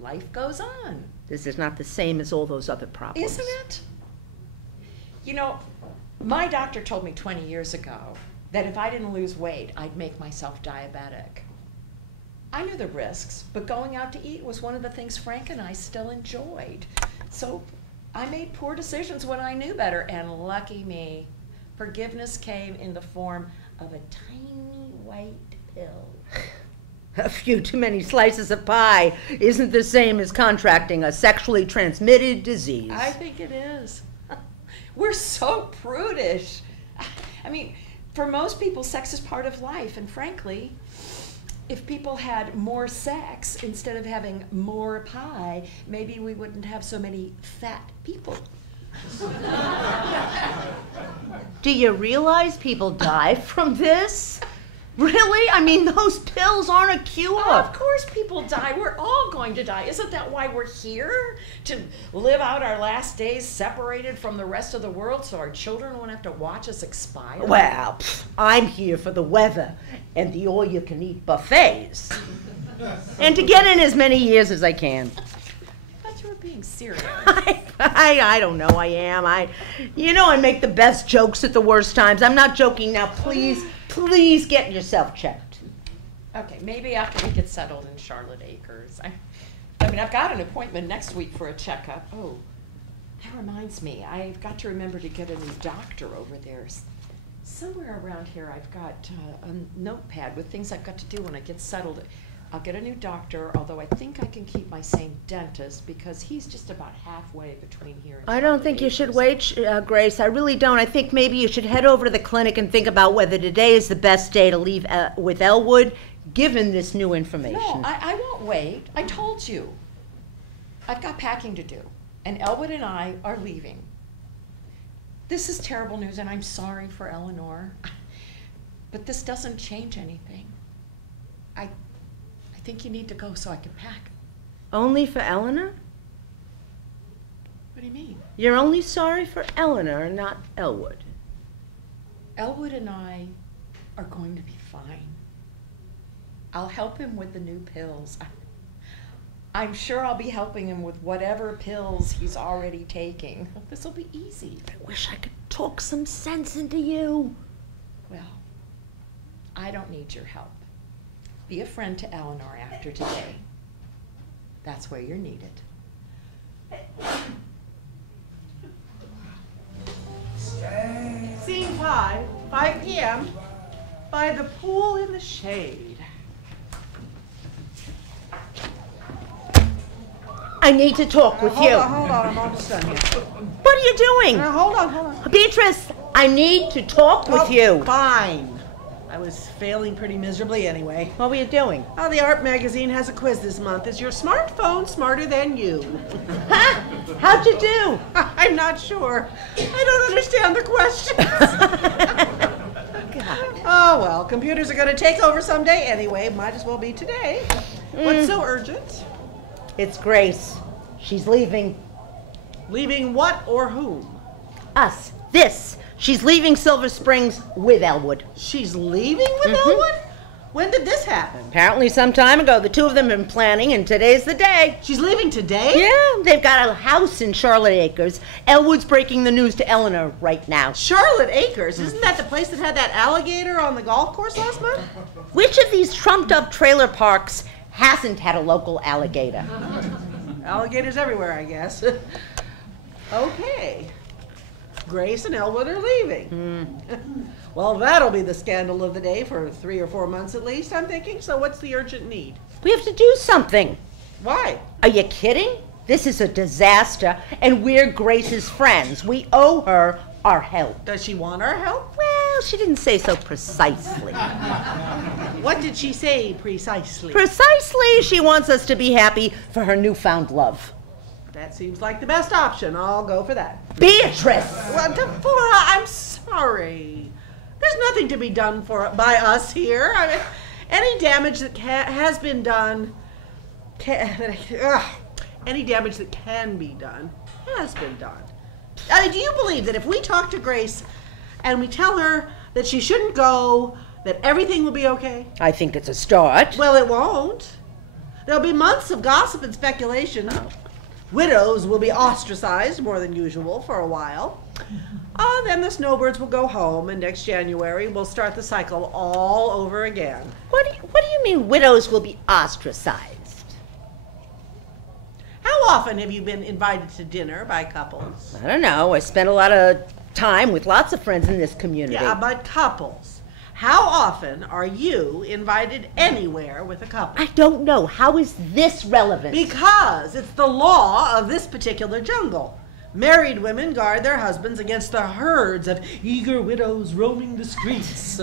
Life goes on. This is not the same as all those other problems. Isn't it? You know, my doctor told me 20 years ago that if I didn't lose weight, I'd make myself diabetic. I knew the risks, but going out to eat was one of the things Frank and I still enjoyed. So I made poor decisions when I knew better, and lucky me, forgiveness came in the form of a tiny white pill. A few too many slices of pie isn't the same as contracting a sexually transmitted disease. I think it is. We're so prudish. I mean, for most people, sex is part of life, and frankly, if people had more sex instead of having more pie, maybe we wouldn't have so many fat people. Do you realize people die from this? Really? I mean, those pills aren't a cure. Of course people die. We're all going to die. Isn't that why we're here? To live out our last days separated from the rest of the world so our children won't have to watch us expire? Well, I'm here for the weather and the all-you-can-eat buffets. And to get in as many years as I can. I thought you were being serious. I don't know, I am. I make the best jokes at the worst times. I'm not joking now. Please get yourself checked. Okay, maybe after we get settled in Charlotte Acres. I mean, I've got an appointment next week for a checkup. Oh, that reminds me. I've got to remember to get a new doctor over there. Somewhere around here I've got a notepad with things I've got to do when I get settled. I'll get a new doctor, although I think I can keep my same dentist because he's just about halfway between here and I don't think you should wait, Grace. I really don't. I think maybe you should head over to the clinic and think about whether today is the best day to leave with Elwood, given this new information. No, I won't wait. I told you. I've got packing to do, and Elwood and I are leaving. This is terrible news, and I'm sorry for Eleanor, but this doesn't change anything. I think you need to go so I can pack. Only for Eleanor? What do you mean? You're only sorry for Eleanor, not Elwood. Elwood and I are going to be fine. I'll help him with the new pills. I'm sure I'll be helping him with whatever pills he's already taking. This will be easy. I wish I could talk some sense into you. Well, I don't need your help. Be a friend to Eleanor after today. That's where you're needed. Scene 5 p.m. by the pool in the shade. I need to talk with you. Hold on, I'm almost done here. What are you doing? Hold on. Beatrice, I need to talk with you. Fine. I was failing pretty miserably anyway. What were you doing? Oh, the art magazine has a quiz this month. Is your smartphone smarter than you? Huh? How'd you do? I'm not sure. I don't understand the questions. God. Oh, well, computers are going to take over someday anyway. Might as well be today. What's so urgent? It's Grace. She's leaving. Leaving what or whom? Us. This. She's leaving Silver Springs with Elwood. She's leaving with Elwood? When did this happen? Apparently some time ago. The two of them have been planning, and today's the day. She's leaving today? Yeah, they've got a house in Charlotte Acres. Elwood's breaking the news to Eleanor right now. Charlotte Acres? Isn't that the place that had that alligator on the golf course last month? Which of these trumped-up trailer parks hasn't had a local alligator? Alligators everywhere, I guess. Okay. Grace and Elwood are leaving. Well, that'll be the scandal of the day for 3 or 4 months at least, I'm thinking. So what's the urgent need? We have to do something. Why? Are you kidding? This is a disaster, and we're Grace's friends. We owe her our help. Does she want our help? Well, she didn't say so precisely. What did she say precisely? Precisely, she wants us to be happy for her newfound love. That seems like the best option. I'll go for that. Beatrice! Well, Devorah, I'm sorry. There's nothing to be done by us here. I mean, any damage that has been done, any damage that can be done has been done. I mean, do you believe that if we talk to Grace and we tell her that she shouldn't go, that everything will be okay? I think it's a start. Well, it won't. There'll be months of gossip and speculation. Widows will be ostracized more than usual for a while. Then the snowbirds will go home, and next January we'll start the cycle all over again. What do you mean widows will be ostracized? How often have you been invited to dinner by couples? I don't know. I spent a lot of time with lots of friends in this community. Yeah, but couples. How often are you invited anywhere with a couple? I don't know. How is this relevant? Because it's the law of this particular jungle. Married women guard their husbands against the herds of eager widows roaming the streets.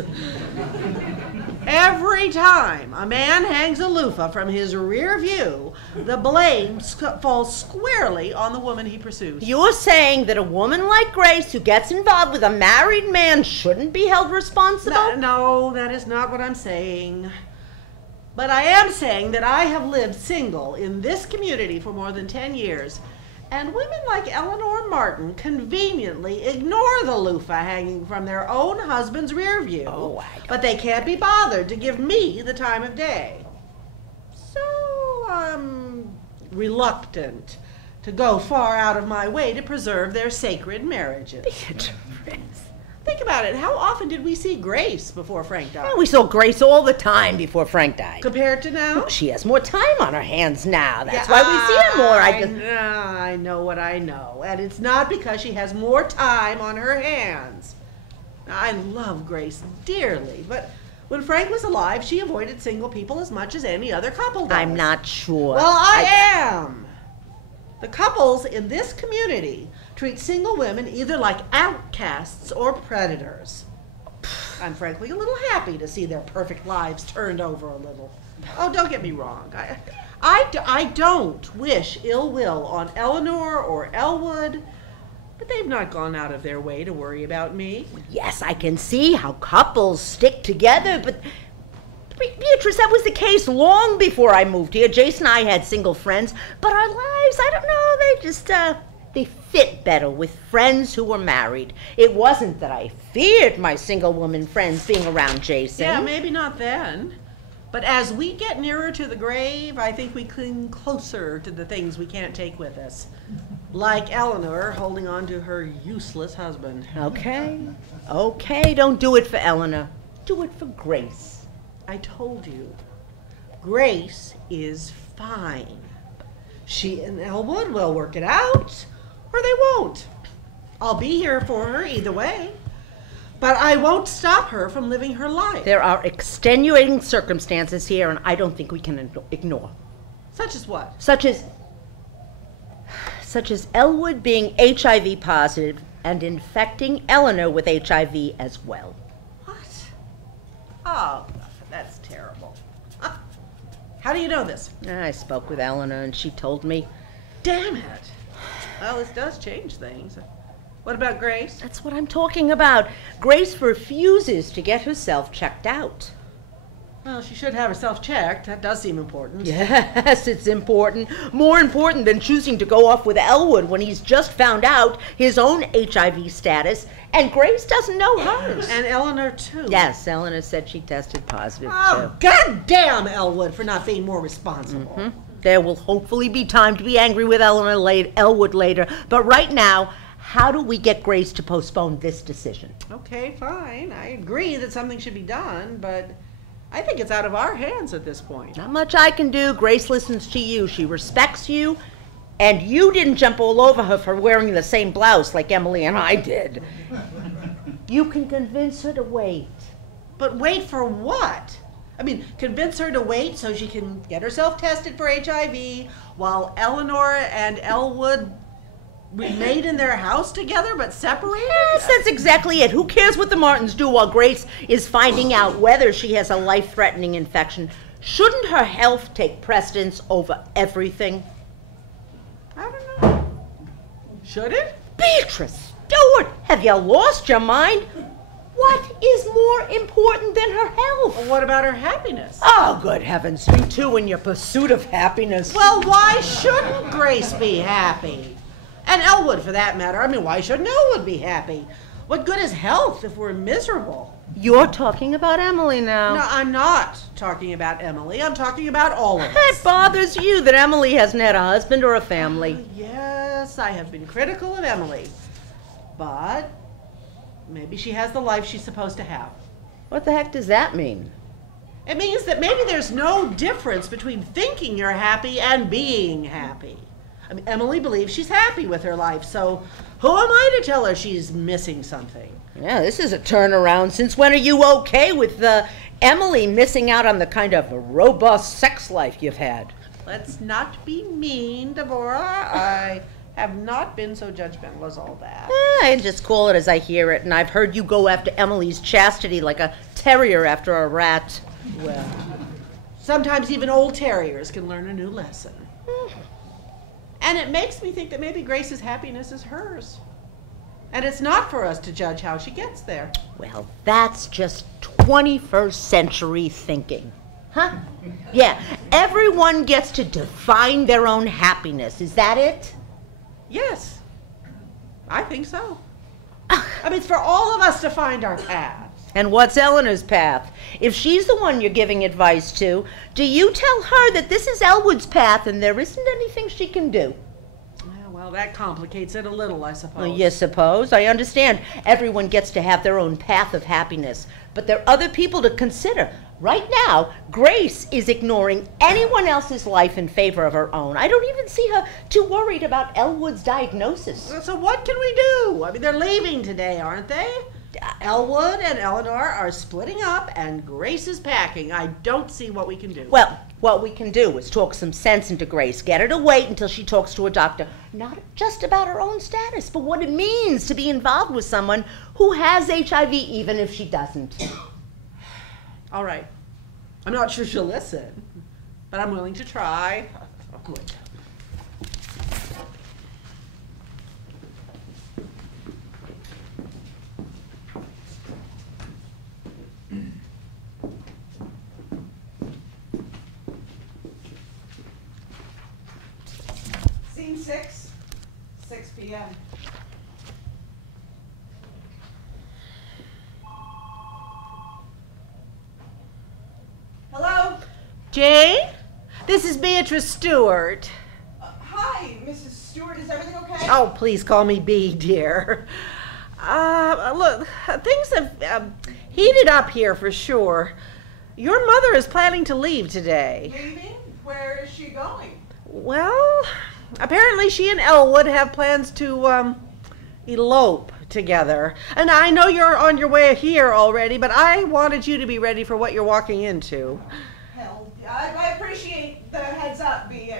Every time a man hangs a loofah from his rear view, the blame falls squarely on the woman he pursues. You're saying that a woman like Grace who gets involved with a married man shouldn't be held responsible? No, that is not what I'm saying. But I am saying that I have lived single in this community for more than 10 years, and women like Eleanor Martin conveniently ignore the loofah hanging from their own husband's rear view, but they can't be bothered to give me the time of day. So I'm reluctant to go far out of my way to preserve their sacred marriages. Beatrice. Think about it. How often did we see Grace before Frank died? Well, we saw Grace all the time before Frank died. Compared to now? She has more time on her hands now. That's why we see her more. I know what I know. And it's not because she has more time on her hands. I love Grace dearly, but when Frank was alive, she avoided single people as much as any other couple does. I'm not sure. Well, I am. The couples in this community treat single women either like outcasts or predators. I'm frankly a little happy to see their perfect lives turned over a little. Oh, don't get me wrong. I don't wish ill will on Eleanor or Elwood, but they've not gone out of their way to worry about me. Yes, I can see how couples stick together, but Beatrice, that was the case long before I moved here. Jason and I had single friends, but our lives, I don't know, they just, they fit better with friends who were married. It wasn't that I feared my single woman friends being around Jason. Yeah, maybe not then. But as we get nearer to the grave, I think we cling closer to the things we can't take with us. Like Eleanor holding on to her useless husband. Okay, don't do it for Eleanor. Do it for Grace. I told you, Grace is fine. She and Elwood will work it out, or they won't. I'll be here for her either way, but I won't stop her from living her life. There are extenuating circumstances here, and I don't think we can ignore. Such as what? Such as Elwood being HIV positive and infecting Eleanor with HIV as well. What? Oh, that's terrible. How do you know this? I spoke with Eleanor and she told me. Damn it. Well, this does change things. What about Grace? That's what I'm talking about. Grace refuses to get herself checked out. Well, she should have herself checked. That does seem important. Yes, it's important. More important than choosing to go off with Elwood when he's just found out his own HIV status, and Grace doesn't know hers. And Eleanor, too. Yes, Eleanor said she tested positive, Oh, goddamn Elwood for not being more responsible. too. There will hopefully be time to be angry with Elwood later, but right now, how do we get Grace to postpone this decision? Okay, fine. I agree that something should be done, but I think it's out of our hands at this point. Not much I can do. Grace listens to you. She respects you, and you didn't jump all over her for wearing the same blouse like Emily and I did. You can convince her to wait. But wait for what? I mean, convince her to wait so she can get herself tested for HIV while Eleanor and Elwood remain in their house together but separated? Yes, that's exactly it. Who cares what the Martins do while Grace is finding out whether she has a life-threatening infection? Shouldn't her health take precedence over everything? I don't know. Should it? Beatrice Stewart, have you lost your mind? What is more important than her health? Well, what about her happiness? Oh, good heavens, you too in your pursuit of happiness. Well, why shouldn't Grace be happy? And Elwood, for that matter. I mean, why shouldn't Elwood be happy? What good is health if we're miserable? You're talking about Emily now. No, I'm not talking about Emily. I'm talking about all of us. It bothers you that Emily hasn't had a husband or a family. Yes, I have been critical of Emily. But maybe she has the life she's supposed to have. What the heck does that mean? It means that maybe there's no difference between thinking you're happy and being happy. I mean, Emily believes she's happy with her life, so who am I to tell her she's missing something? Yeah, this is a turnaround. Since when are you okay with Emily missing out on the kind of robust sex life you've had? Let's not be mean, Devorah. I have not been so judgmental as all that. I just call it as I hear it, and I've heard you go after Emily's chastity like a terrier after a rat. Well, sometimes even old terriers can learn a new lesson. And it makes me think that maybe Grace's happiness is hers. And it's not for us to judge how she gets there. Well, that's just 21st century thinking. Huh? Yeah, everyone gets to define their own happiness. Is that it? Yes, I think so. I mean, it's for all of us to find our path. And what's Eleanor's path? If she's the one you're giving advice to, do you tell her that this is Elwood's path and there isn't anything she can do? Well, that complicates it a little, I suppose. Well, you suppose. I understand everyone gets to have their own path of happiness, but there are other people to consider. Right now, Grace is ignoring anyone else's life in favor of her own. I don't even see her too worried about Elwood's diagnosis. So what can we do? I mean, they're leaving today, aren't they? Elwood and Eleanor are splitting up, and Grace is packing. I don't see what we can do. Well, what we can do is talk some sense into Grace. Get her to wait until she talks to a doctor. Not just about her own status, but what it means to be involved with someone who has HIV, even if she doesn't. All right. I'm not sure she'll listen, but I'm willing to try. Good. Scene 6, 6 p.m. Hello? Jane, this is Beatrice Stewart. Hi, Mrs. Stewart. Is everything okay? Oh, please call me B, dear. Look, things have heated up here for sure. Your mother is planning to leave today. Leaving? Where is she going? Well, apparently she and Elwood have plans to elope together. And I know you're on your way here already, but I wanted you to be ready for what you're walking into. Hell, I appreciate the heads up, B.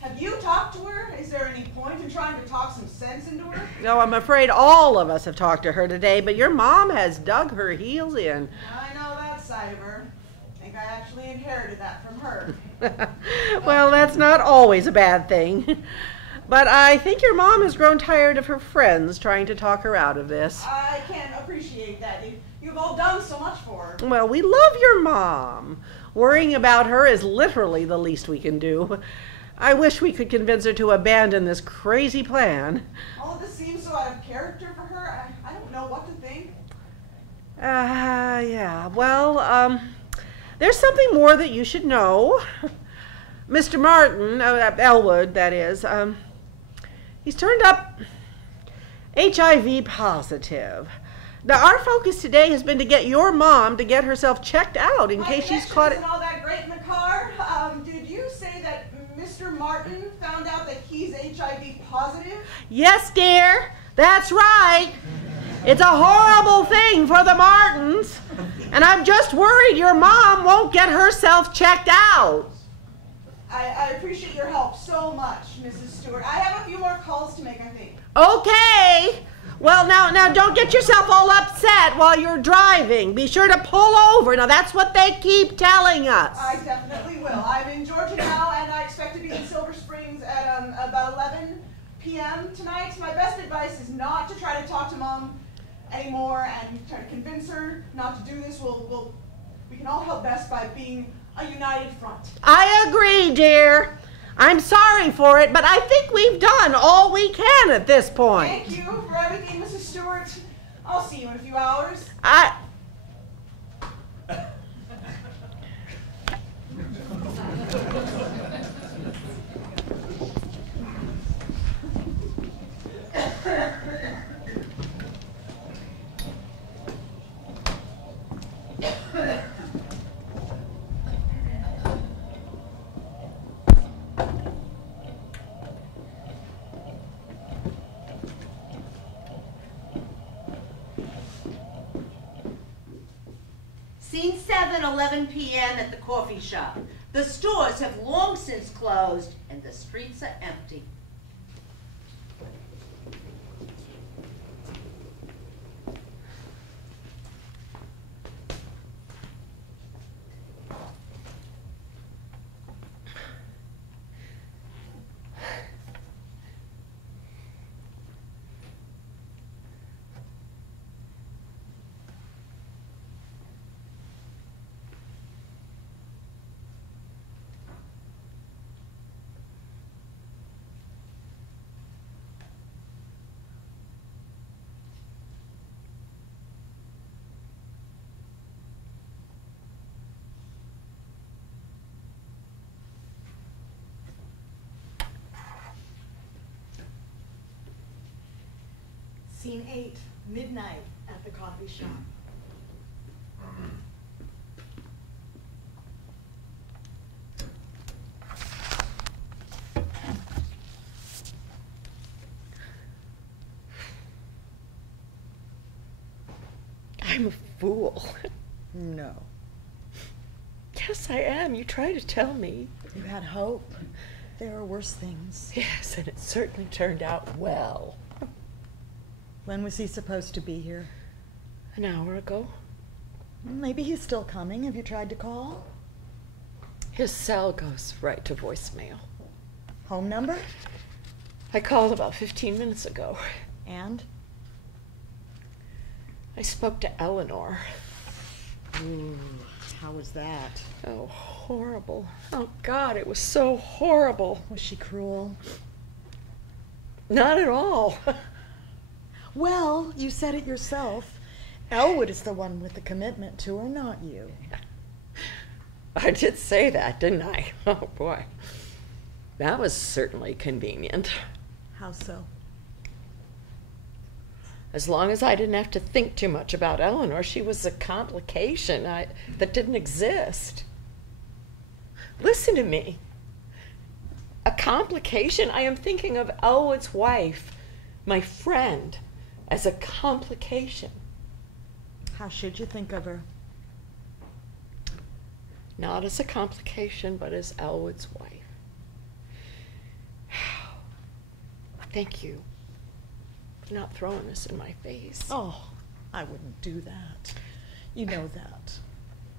Have you talked to her? Is there any point in trying to talk some sense into her? No, I'm afraid all of us have talked to her today, but your mom has dug her heels in. I know that side of her. I think I actually inherited that from her. Well, that's not always a bad thing. But I think your mom has grown tired of her friends trying to talk her out of this. I can appreciate that. You've all done so much for her. Well, we love your mom. Worrying about her is literally the least we can do. I wish we could convince her to abandon this crazy plan. All of this seems so out of character for her. I don't know what to think. Yeah. Well, there's something more that you should know. Mr. Martin, Elwood, that is, he's turned up HIV positive. Now, our focus today has been to get your mom to get herself checked out in case she's caught it. Isn't all that great in the car? Did you say that Mr. Martin found out that he's HIV positive? Yes, dear. That's right. It's a horrible thing for the Martins. And I'm just worried your mom won't get herself checked out. I appreciate your help so much, Mrs. Stewart. I have a few more calls to make, I think. Okay. Well, now don't get yourself all upset while you're driving. Be sure to pull over. Now, that's what they keep telling us. I definitely will. I'm in Georgia now, and I expect to be in Silver Springs at about 11 p.m. tonight. My best advice is not to try to talk to Mom anymore and try to convince her not to do this. We can all help best by being a united front. I agree, dear. I'm sorry for it, but I think we've done all we can at this point. Thank you for everything, Mrs. Stewart. I'll see you in a few hours. Scene 7, 11 p.m. at the coffee shop. The stores have long since closed and the streets are empty. Scene 8, midnight at the coffee shop. I'm a fool. No. Yes, I am. You try to tell me. You had hope. There are worse things. Yes, and it certainly turned out well. When was he supposed to be here? An hour ago. Maybe he's still coming. Have you tried to call? His cell goes right to voicemail. Home number? I called about 15 minutes ago. And? I spoke to Eleanor. Ooh, how was that? Oh, horrible. Oh, God, it was so horrible. Was she cruel? Not at all. Well, you said it yourself. Elwood is the one with the commitment to her, not you. I did say that, didn't I? Oh, boy. That was certainly convenient. How so? As long as I didn't have to think too much about Eleanor, she was a complication that didn't exist. Listen to me. A complication? I am thinking of Elwood's wife, my friend, as a complication. How should you think of her? Not as a complication, but as Elwood's wife. Thank you for not throwing this in my face. Oh, I wouldn't do that. You know that.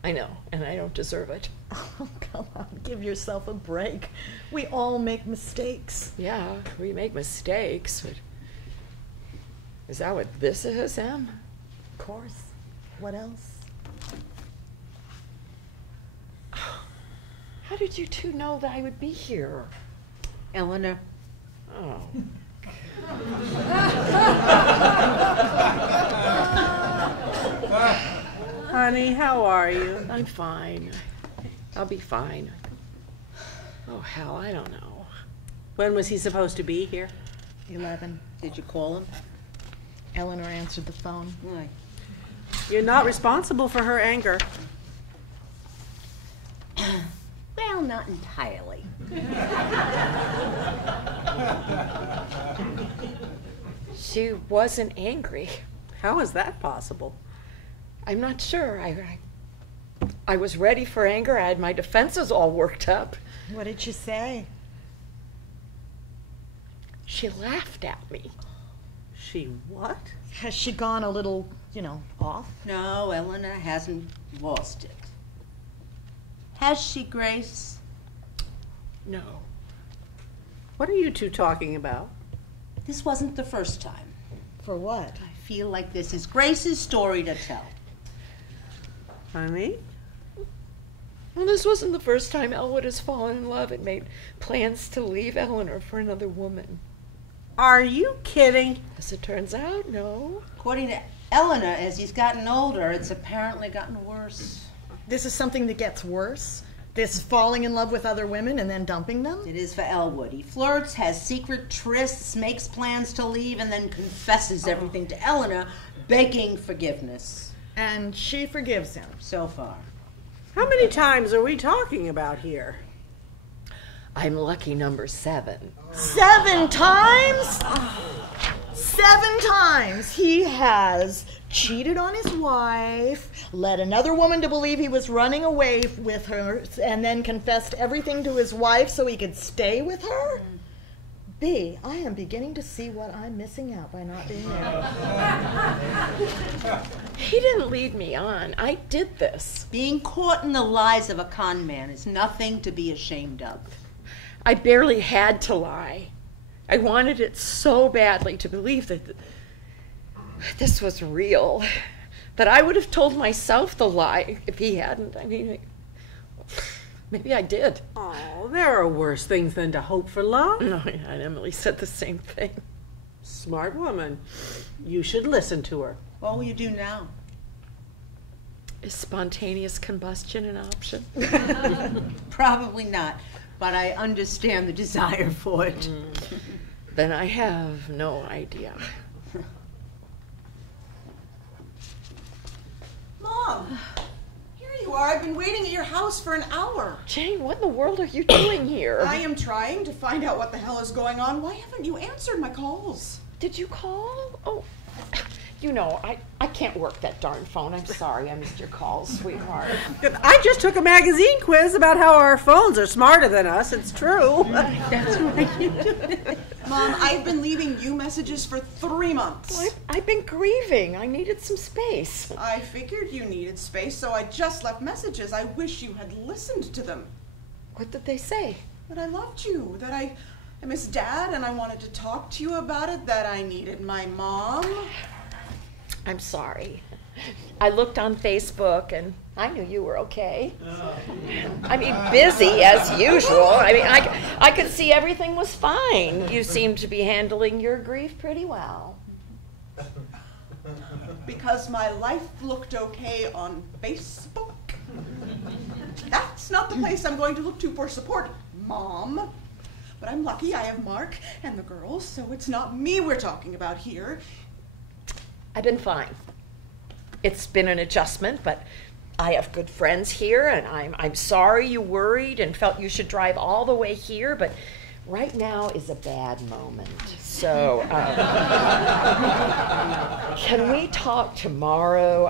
I know, and I don't deserve it. Oh, come on, give yourself a break. We all make mistakes. Yeah, we make mistakes, but is that what this is, Em? Of course. What else? How did you two know that I would be here? Eleanor. Oh. Honey, how are you? I'm fine. I'll be fine. Oh, hell, I don't know. When was he supposed to be here? 11. Did you call him? Eleanor answered the phone. Why? You're not responsible for her anger. Well, not entirely. She wasn't angry. How is that possible? I'm not sure. I was ready for anger. I had my defenses all worked up. What did she say? She laughed at me. She what? Has she gone a little, off? No, Eleanor hasn't lost it. Has she, Grace? No. What are you two talking about? This wasn't the first time. For what? I feel like this is Grace's story to tell. Honey? Well, this wasn't the first time Elwood has fallen in love and made plans to leave Eleanor for another woman. Are you kidding? As it turns out, no. According to Eleanor, as he's gotten older, it's apparently gotten worse. This is something that gets worse? This falling in love with other women and then dumping them? It is for Elwood. He flirts, has secret trysts, makes plans to leave, and then confesses everything to Eleanor, begging forgiveness. And she forgives him. So far. How many times are we talking about here? I'm lucky number 7. 7 times? 7 times he has cheated on his wife, led another woman to believe he was running away with her, and then confessed everything to his wife so he could stay with her? B, I am beginning to see what I'm missing out by not being there. He didn't lead me on. I did this. Being caught in the lies of a con man is nothing to be ashamed of. I barely had to lie. I wanted it so badly to believe that this was real, that I would have told myself the lie if he hadn't. I mean, maybe I did. Oh, there are worse things than to hope for love. No, and Emily said the same thing. Smart woman. You should listen to her. What will you do now? Is spontaneous combustion an option? Probably not, but I understand the desire for it. Then I have no idea. Mom, here you are. I've been waiting at your house for an hour. Jane, what in the world are you doing here? I am trying to find out what the hell is going on. Why haven't you answered my calls? Did you call? Oh, I can't work that darn phone. I'm sorry I missed your calls, sweetheart. I just took a magazine quiz about how our phones are smarter than us. It's true. That's right. Mom, I've been leaving you messages for 3 months. Well, I've been grieving. I needed some space. I figured you needed space, so I just left messages. I wish you had listened to them. What did they say? That I loved you, that I miss Dad, and I wanted to talk to you about it, that I needed my mom. I'm sorry. I looked on Facebook and I knew you were okay. I mean, busy as usual. I mean, I could see everything was fine. You seemed to be handling your grief pretty well. Because my life looked okay on Facebook. That's not the place I'm going to look to for support, Mom. But I'm lucky I have Mark and the girls, so it's not me we're talking about here. I've been fine. It's been an adjustment, but I have good friends here, and I'm sorry you worried and felt you should drive all the way here, but right now is a bad moment. So, can we talk tomorrow?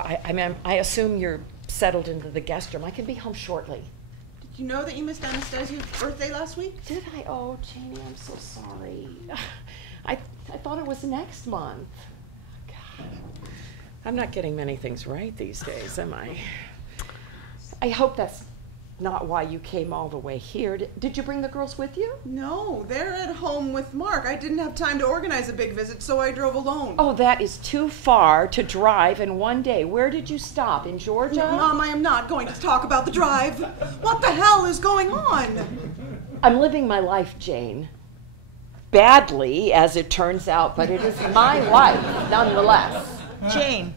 I assume you're settled into the guest room. I can be home shortly. Did you know that you missed Anastasia's birthday last week? Did I? Oh, Janie, I'm so sorry. I thought it was next month. I'm not getting many things right these days, am I? I hope that's not why you came all the way here. Did you bring the girls with you? No, they're at home with Mark. I didn't have time to organize a big visit, so I drove alone. Oh, that is too far to drive in one day. Where did you stop? In Georgia? No, Mom, I am not going to talk about the drive. What the hell is going on? I'm living my life, Jane. Badly, as it turns out, but it is my life nonetheless. Jane,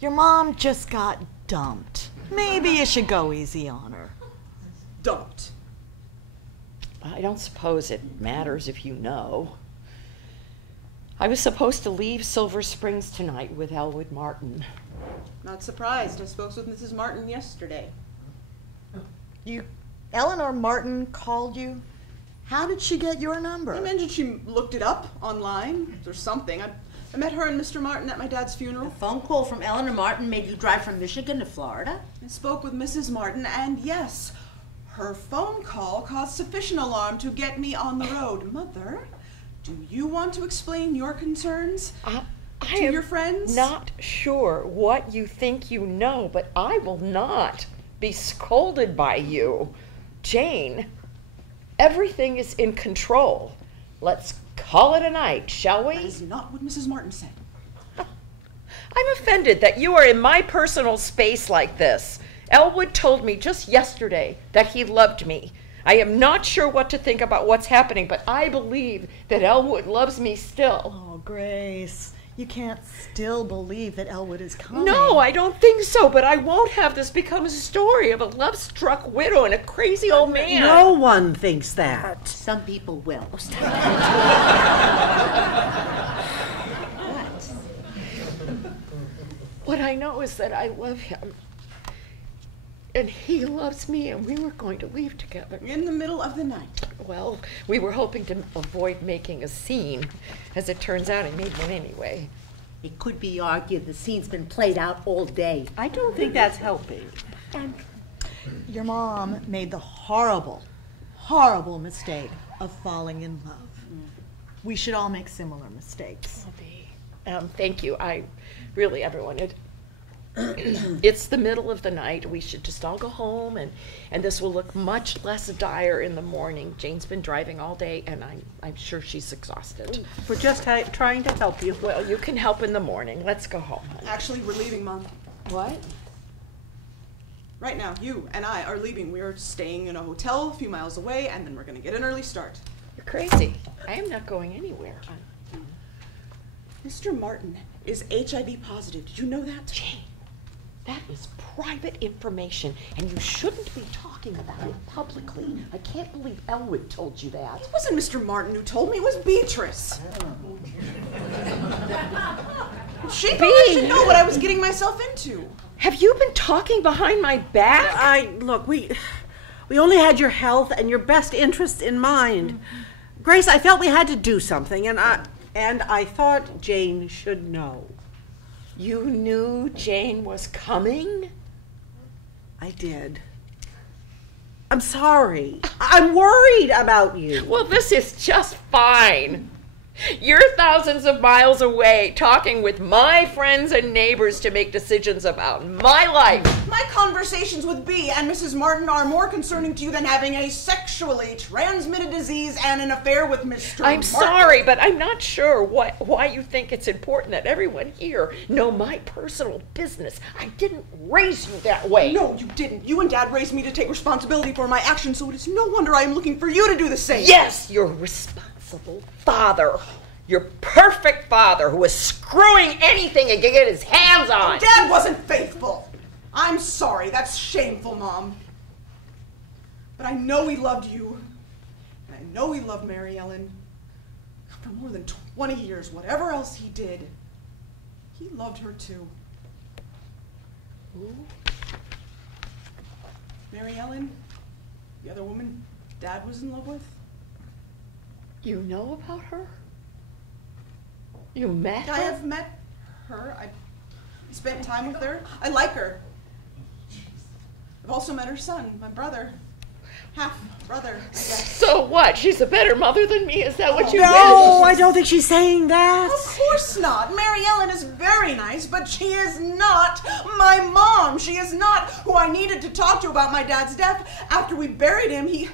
your mom just got dumped. Maybe you should go easy on her. Dumped. I don't suppose it matters if you know. I was supposed to leave Silver Springs tonight with Elwood Martin. Not surprised. I spoke with Mrs. Martin yesterday. Eleanor Martin called you? How did she get your number? I mentioned she looked it up online or something. I met her and Mr. Martin at my dad's funeral. A phone call from Eleanor Martin made you drive from Michigan to Florida? I spoke with Mrs. Martin, and yes, her phone call caused sufficient alarm to get me on the road. Mother, do you want to explain your concerns to your friends? Not sure what you think you know, but I will not be scolded by you. Jane, everything is in control. Let's call it a night, shall we? That is not what Mrs. Martin said. I'm offended that you are in my personal space like this. Elwood told me just yesterday that he loved me. I am not sure what to think about what's happening, but I believe that Elwood loves me still. Oh, Grace, you can't still believe that Elwood is coming. No, I don't think so, but I won't have this become a story of a love-struck widow and a crazy old man. No one thinks that. Some people will. What I know is that I love him, and he loves me, and we were going to leave together. In the middle of the night. Well, we were hoping to avoid making a scene. As it turns out, I made one anyway. It could be argued the scene's been played out all day. I don't think that's helping. Your mom made the horrible, horrible mistake of falling in love. We should all make similar mistakes. Thank you. Everyone, it's the middle of the night. We should just all go home, and this will look much less dire in the morning. Jane's been driving all day, and I'm sure she's exhausted. We're just trying to help you. Well, you can help in the morning. Let's go home, honey. Actually, we're leaving, Mom. What? Right now, you and I are leaving. We're staying in a hotel a few miles away, and then we're going to get an early start. You're crazy. I am not going anywhere. Mr. Martin is HIV positive. Did you know that? Jane, that is private information, and you shouldn't be talking about it publicly. I can't believe Elwood told you that. It wasn't Mr. Martin who told me. It was Beatrice. She thought I should know what I was getting myself into. Have you been talking behind my back? Look, we only had your health and your best interests in mind. Grace, I felt we had to do something, and I thought Jane should know. You knew Jane was coming? I did. I'm sorry. I'm worried about you. Well, this is just fine. You're thousands of miles away talking with my friends and neighbors to make decisions about my life. My conversations with Bea and Mrs. Martin are more concerning to you than having a sexually transmitted disease and an affair with Mr. I'm Martin. sorry, but I'm not sure why you think it's important that everyone here know my personal business. I didn't raise you that way. No, you didn't. You and Dad raised me to take responsibility for my actions, so it is no wonder I am looking for you to do the same. Yes, you're responsible father. Your perfect father who was screwing anything he could get his hands on. Dad wasn't faithful. I'm sorry. That's shameful, Mom. But I know he loved you. And I know he loved Mary Ellen. For more than 20 years, whatever else he did, he loved her too. Who? Mary Ellen, the other woman Dad was in love with. You know about her? You met her? I have met her. I spent time with her. I like her. I've also met her son, my brother. half-brother, I guess. So what? She's a better mother than me? Is that what you No, I don't think she's saying that. Of course not. Mary Ellen is very nice, but she is not my mom. She is not who I needed to talk to about my dad's death. After we buried him, he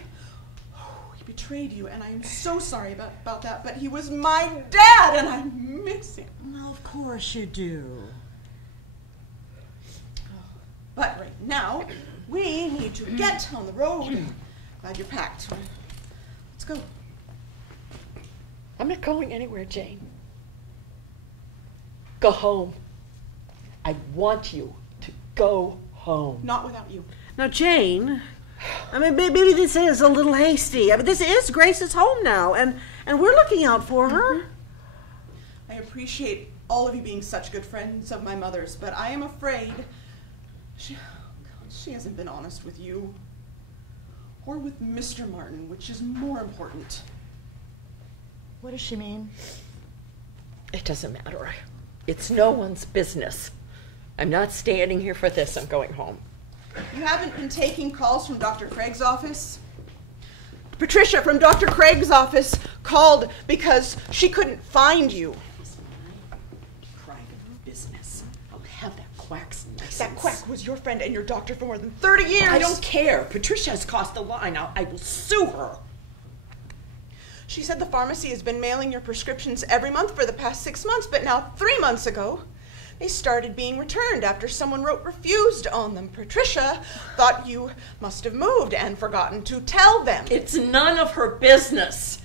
betrayed you, and I am so sorry about that, but he was my dad, and I miss him. Well, of course you do. But right now, we need to get on the road. Glad you're packed. Let's go. I'm not going anywhere, Jane. Go home. I want you to go home. Not without you. Now, Jane, I mean, maybe this is a little hasty. I mean, this is Grace's home now, and we're looking out for her. I appreciate all of you being such good friends of my mother's, but I am afraid she hasn't been honest with you. Or with Mr. Martin, which is more important. What does she mean? It doesn't matter. It's no one's business. I'm not standing here for this. I'm going home. You haven't been taking calls from Dr. Craig's office? Patricia from Dr. Craig's office called because she couldn't find you. It's my private business. I'll have that quack's license. That quack was your friend and your doctor for more than 30 years. I don't care. Patricia's crossed the line. I will sue her. She said the pharmacy has been mailing your prescriptions every month for the past 6 months, but now 3 months ago, they started being returned after someone wrote refused on them. Patricia thought you must have moved and forgotten to tell them. It's none of her business.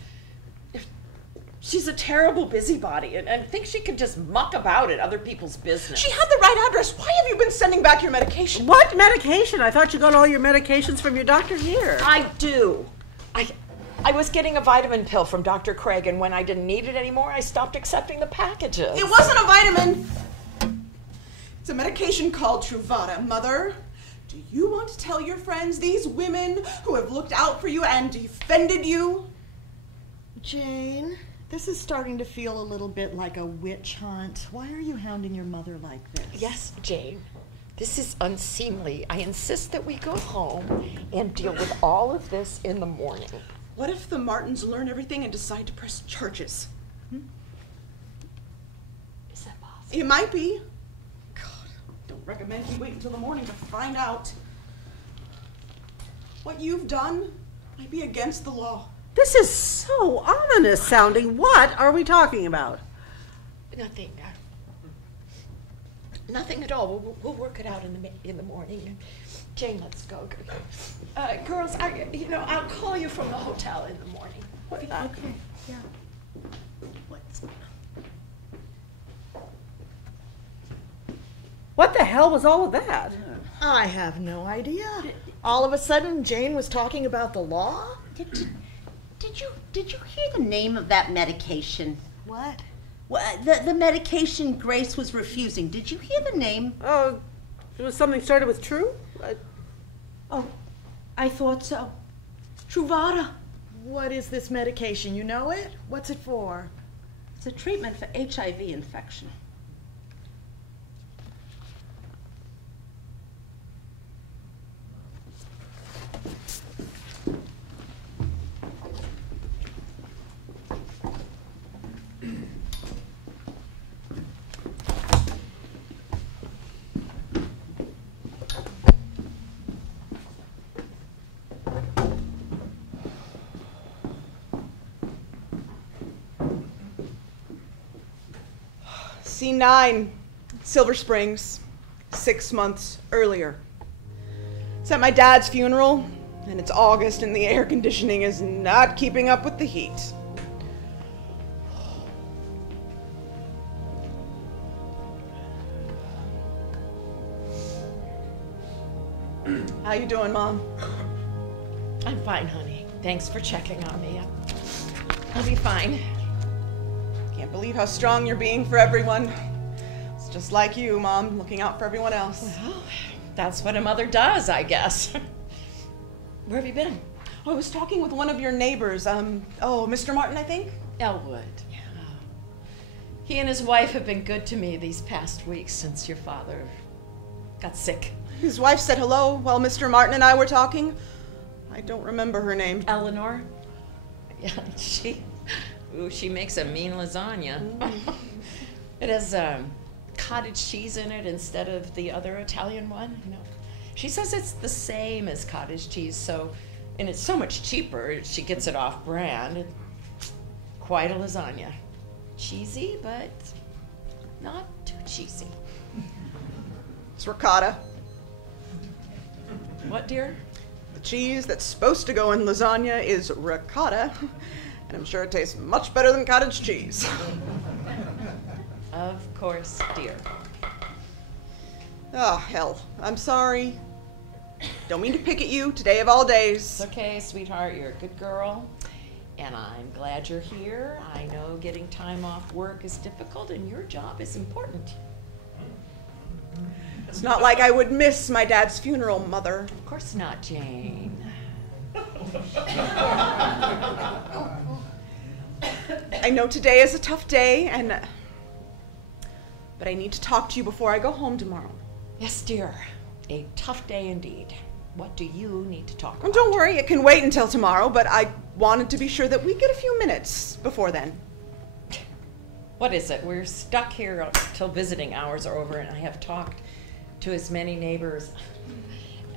She's a terrible busybody and thinks she can just muck about at other people's business. She had the right address. Why have you been sending back your medication? What medication? I thought you got all your medications from your doctor here. I do. I was getting a vitamin pill from Dr. Craig, and when I didn't need it anymore, I stopped accepting the packages. It wasn't a vitamin. It's a medication called Truvada. Mother, do you want to tell your friends, these women who have looked out for you and defended you? Jane, this is starting to feel a little bit like a witch hunt. Why are you hounding your mother like this? Yes, Jane. This is unseemly. I insist that we go home and deal with all of this in the morning. What if the Martins learn everything and decide to press charges? Is that possible? It might be. God, don't recommend you wait until the morning to find out. What you've done might be against the law. This is so ominous sounding. What are we talking about? Nothing. Nothing at all. We'll work it out in the morning. Jane, let's go. Girls, I'll call you from the hotel in the morning. Okay, yeah. What the hell was all of that? I have no idea. All of a sudden, Jane was talking about the law? Did you hear the name of that medication? What? Well, the medication Grace was refusing. Did you hear the name? Oh, it was something started with True? Oh, I thought so. Truvada. What is this medication? You know it? What's it for? It's a treatment for HIV infection. C9, Silver Springs, 6 months earlier. It's at my dad's funeral, and it's August, and the air conditioning is not keeping up with the heat. How you doing, Mom? I'm fine, honey. Thanks for checking on me. I'll be fine. Can't believe how strong you're being for everyone. It's just like you, Mom, looking out for everyone else. Well, that's what a mother does, I guess. Where have you been? Oh, I was talking with one of your neighbors, Mr. Martin, I think? Elwood. Yeah. He and his wife have been good to me these past weeks since your father got sick. His wife said hello while Mr. Martin and I were talking. I don't remember her name. Eleanor? Yeah, she makes a mean lasagna. It has cottage cheese in it instead of the other Italian one. You know, she says it's the same as cottage cheese, and it's so much cheaper. She gets it off brand. Quite a lasagna. Cheesy, but not too cheesy. It's ricotta. What, dear? The cheese that's supposed to go in lasagna is ricotta, and I'm sure it tastes much better than cottage cheese. Of course, dear. Oh, hell. I'm sorry. Don't mean to pick at you today of all days. It's okay, sweetheart. You're a good girl. And I'm glad you're here. I know getting time off work is difficult, and your job is important. It's not like I would miss my dad's funeral, Mother. Of course not, Jane. I know today is a tough day, but I need to talk to you before I go home tomorrow. Yes, dear. A tough day indeed. What do you need to talk Oh, about? don't worry, it can wait until tomorrow, but I wanted to be sure that we get a few minutes before then. What is it? We're stuck here till visiting hours are over, and I have talked to as many neighbors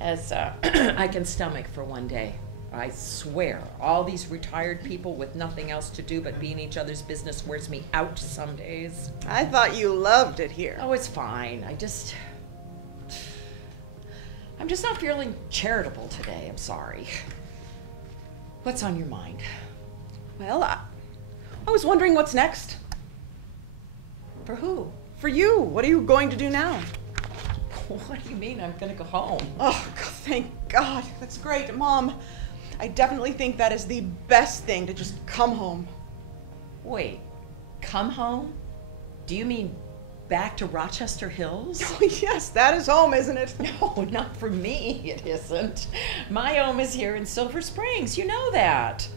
as I can stomach for one day. I swear, all these retired people with nothing else to do but be in each other's business wears me out some days. I thought you loved it here. Oh, it's fine. I'm just not feeling charitable today. I'm sorry. What's on your mind? Well, I was wondering what's next. For who? For you. What are you going to do now? What do you mean I'm gonna go home? Oh, thank God. That's great. Mom, I definitely think that is the best thing, to just come home. Wait, come home? Do you mean back to Rochester Hills? Oh, yes, that is home, isn't it? No, not for me, it isn't. My home is here in Silver Springs, you know that.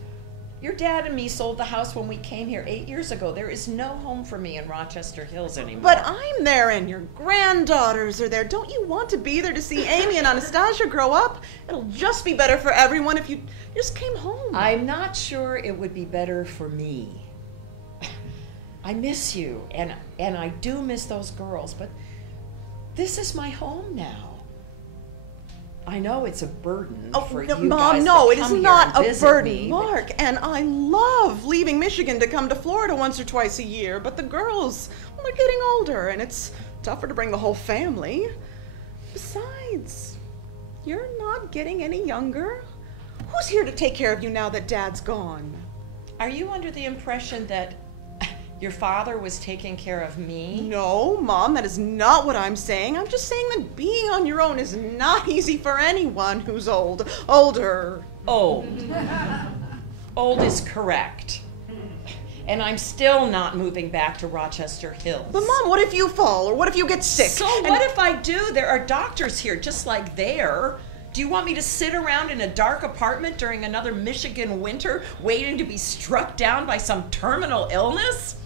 Your dad and me sold the house when we came here 8 years ago. There is no home for me in Rochester Hills anymore. But I'm there and your granddaughters are there. Don't you want to be there to see Amy and Anastasia grow up? It'll just be better for everyone if you just came home. I'm not sure it would be better for me. I miss you, and I do miss those girls, but this is my home now. I know it's a burden for you Mom, guys no, to it is come here not and a visit burden, me, Mark. And I love leaving Michigan to come to Florida once or twice a year. But the girls, well, they're getting older, and it's tougher to bring the whole family. Besides, you're not getting any younger. Who's here to take care of you now that Dad's gone? Are you under the impression that your father was taking care of me? No, Mom, that is not what I'm saying. I'm just saying that being on your own is not easy for anyone who's older. Old. Old is correct. And I'm still not moving back to Rochester Hills. But Mom, what if you fall, or what if you get sick? So what if I do? There are doctors here, just like there. Do you want me to sit around in a dark apartment during another Michigan winter, waiting to be struck down by some terminal illness?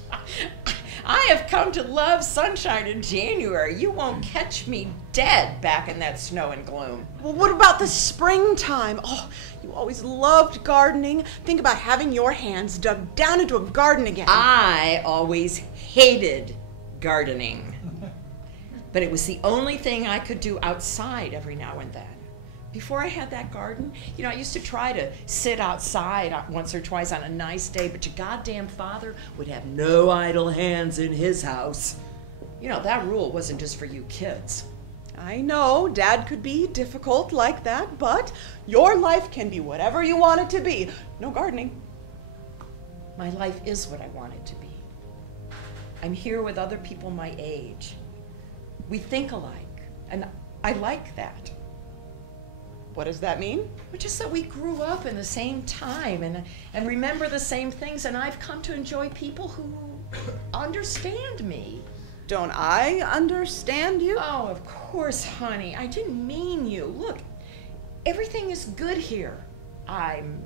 I have come to love sunshine in January. You won't catch me dead back in that snow and gloom. Well, what about the springtime? Oh, you always loved gardening. Think about having your hands dug down into a garden again. I always hated gardening. But it was the only thing I could do outside every now and then. Before I had that garden, you know, I used to try to sit outside once or twice on a nice day, but your goddamn father would have no idle hands in his house. You know, that rule wasn't just for you kids. I know, Dad could be difficult like that, but your life can be whatever you want it to be. No gardening. My life is what I want it to be. I'm here with other people my age. We think alike, and I like that. What does that mean? Well, just that we grew up in the same time and remember the same things, and I've come to enjoy people who understand me. Don't I understand you? Oh, of course, honey. I didn't mean you. Look, everything is good here. I'm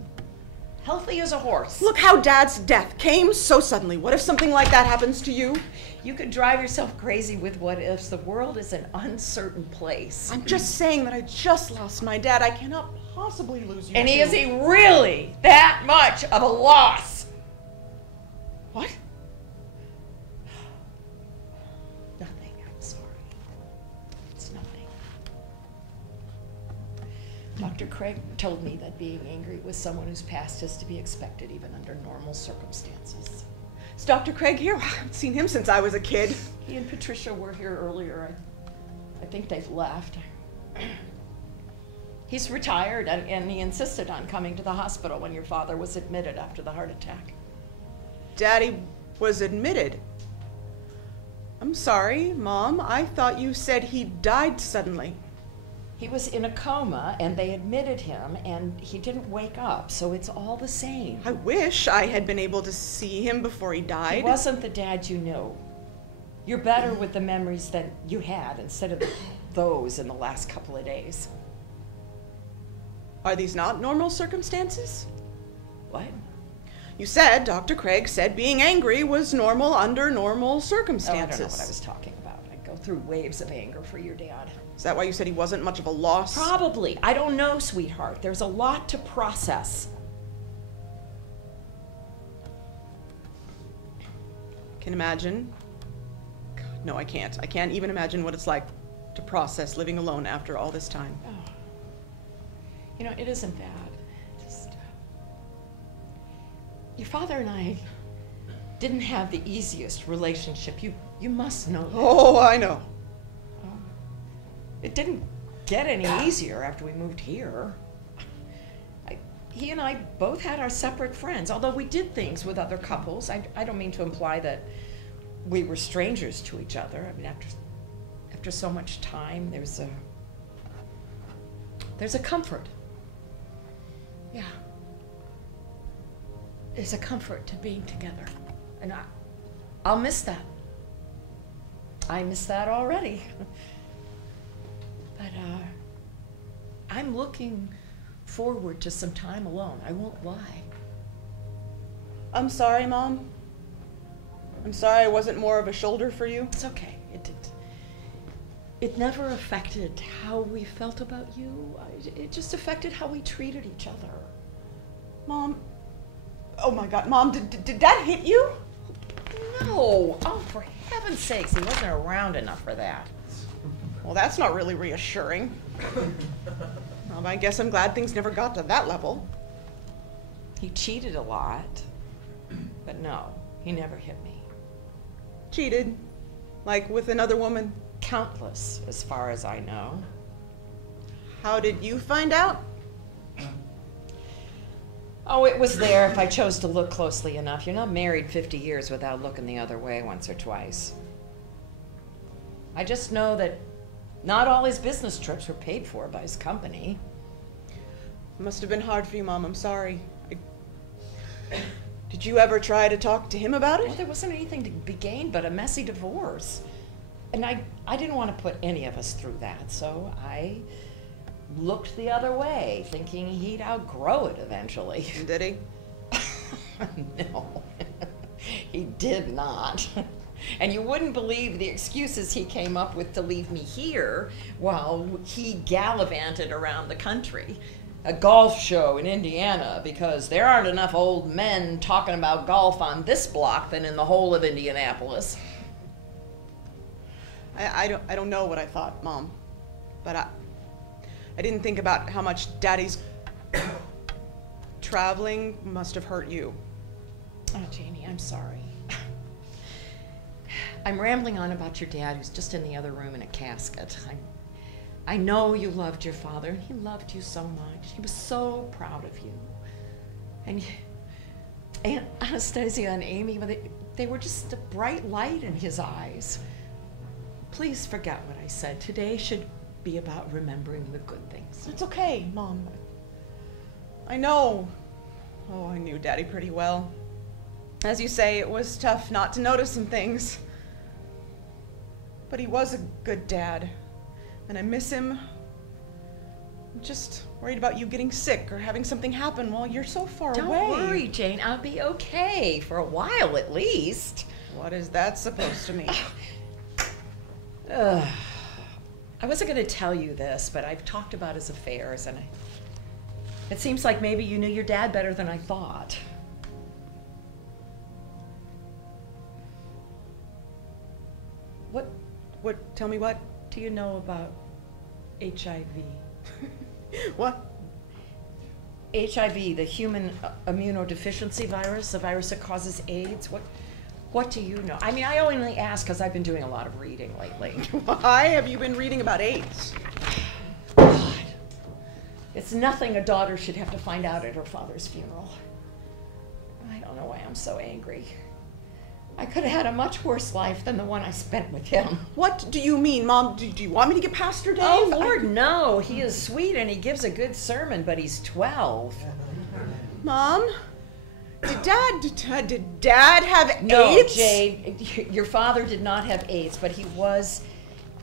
healthy as a horse. Look how Dad's death came so suddenly. What if something like that happens to you? You could drive yourself crazy with what ifs. The world is an uncertain place. I'm just saying that I just lost my dad. I cannot possibly lose you. And too. is he really that much of a loss? What? Nothing, I'm sorry. It's nothing. Dr. Craig told me that being angry with someone who's passed is to be expected even under normal circumstances. Is Dr. Craig here? I haven't seen him since I was a kid. He and Patricia were here earlier. I think they've left. He's retired, and he insisted on coming to the hospital when your father was admitted after the heart attack. Daddy was admitted. I'm sorry, Mom. I thought you said he died suddenly. He was in a coma, and they admitted him, and he didn't wake up, so it's all the same. I wish I had been able to see him before he died. He wasn't the dad you knew. You're better with the memories that you had instead of those in the last couple of days. Are these not normal circumstances? What? You said, Dr. Craig said being angry was normal under normal circumstances. Oh, I don't know what I was talking about. I go through waves of anger for your dad. Is that why you said he wasn't much of a loss? Probably. I don't know, sweetheart. There's a lot to process. Can imagine. God, no, I can't. I can't even imagine what it's like to process living alone after all this time. Oh. You know, it isn't bad. Just, your father and I didn't have the easiest relationship. You must know that. Oh, I know. It didn't get any easier after we moved here. He and I both had our separate friends, although we did things with other couples. I don't mean to imply that we were strangers to each other. I mean, after so much time, there's a comfort. Yeah. There's a comfort to being together. And I'll miss that. I miss that already. But I'm looking forward to some time alone. I won't lie. I'm sorry, Mom. I'm sorry I wasn't more of a shoulder for you. It's okay. It never affected how we felt about you. It just affected how we treated each other. Mom. Oh my God, Mom, did Dad hit you? No. Oh, for heaven's sakes, he wasn't around enough for that. Well, that's not really reassuring. Well, I guess I'm glad things never got to that level. He cheated a lot, but no, he never hit me. Cheated? Like with another woman? Countless, as far as I know. How did you find out? Oh, it was there if I chose to look closely enough. You're not married 50 years without looking the other way once or twice. I just know that not all his business trips were paid for by his company. It must have been hard for you, Mom. I'm sorry. Did you ever try to talk to him about it? Well, there wasn't anything to be gained but a messy divorce. And I didn't want to put any of us through that, so I looked the other way, thinking he'd outgrow it eventually. Did he? No, he did not. And you wouldn't believe the excuses he came up with to leave me here while he gallivanted around the country. A golf show in Indiana, because there aren't enough old men talking about golf on this block than in the whole of Indianapolis. I don't know what I thought, Mom, but I didn't think about how much Daddy's traveling must have hurt you. Oh, Janie, I'm sorry. I'm rambling on about your dad, who's just in the other room in a casket. I know you loved your father, and he loved you so much. He was so proud of you. And Aunt Anastasia and Amy, they were just a bright light in his eyes. Please forget what I said. Today should be about remembering the good things. It's okay, Mom. I know. Oh, I knew Daddy pretty well. As you say, it was tough not to notice some things. But he was a good dad, and I miss him just worried about you getting sick or having something happen while you're so far away. Don't worry, Jane. I'll be okay for a while at least. What is that supposed to mean? I wasn't going to tell you this, but I've talked about his affairs, and it seems like maybe you knew your dad better than I thought. What? Tell me what? Do you know about HIV? What? HIV, the human immunodeficiency virus, the virus that causes AIDS. What do you know? I mean, I only ask because I've been doing a lot of reading lately. Why have you been reading about AIDS? God. It's nothing a daughter should have to find out at her father's funeral. I don't know why I'm so angry. I could have had a much worse life than the one I spent with him. What do you mean, Mom? Do you want me to get past her, Dave? Oh, Lord, no. He is sweet and he gives a good sermon, but he's 12. Mom? Did Dad have AIDS? No, Jade, your father did not have AIDS, but he was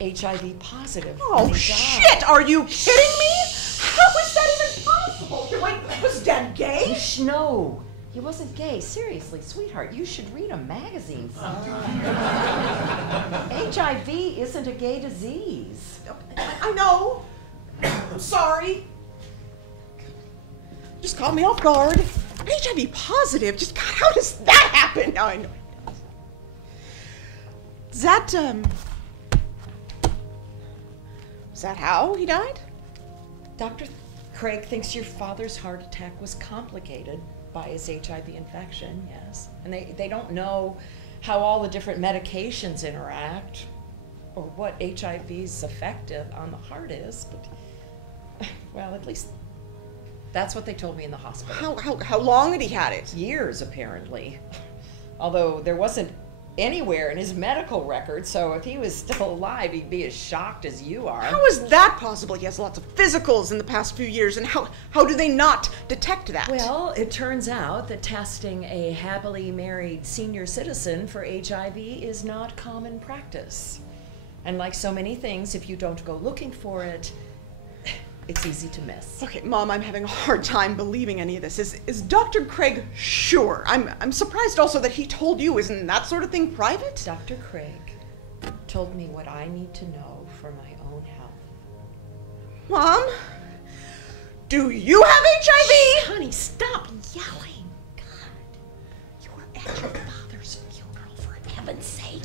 HIV positive. Oh, shit! Are you kidding me? How is that even possible? Wait, was Dad gay? No, he wasn't gay. Seriously, sweetheart, you should read a magazine sometime. HIV isn't a gay disease. I know. I'm sorry. Just caught me off guard. HIV positive? Just, God, how does that happen? Now I know. Is that how he died? Dr. Craig thinks your father's heart attack was complicated by his HIV infection, yes. And they don't know how all the different medications interact or what HIV's effect on the heart is, but, well, at least that's what they told me in the hospital. How long had he had it? Years, apparently. Although there wasn't anywhere in his medical record, so if he was still alive, he'd be as shocked as you are. How is that possible? He has lots of physicals in the past few years, and how do they not detect that? Well, it turns out that testing a happily married senior citizen for HIV is not common practice. And like so many things, if you don't go looking for it, it's easy to miss. Okay, Mom, I'm having a hard time believing any of this. Is Dr. Craig sure? I'm surprised also that he told you. Isn't that sort of thing private? Dr. Craig told me what I need to know for my own health. Mom, do you have HIV? Shh, honey, stop yelling. God, you were at your father's funeral, for heaven's sake.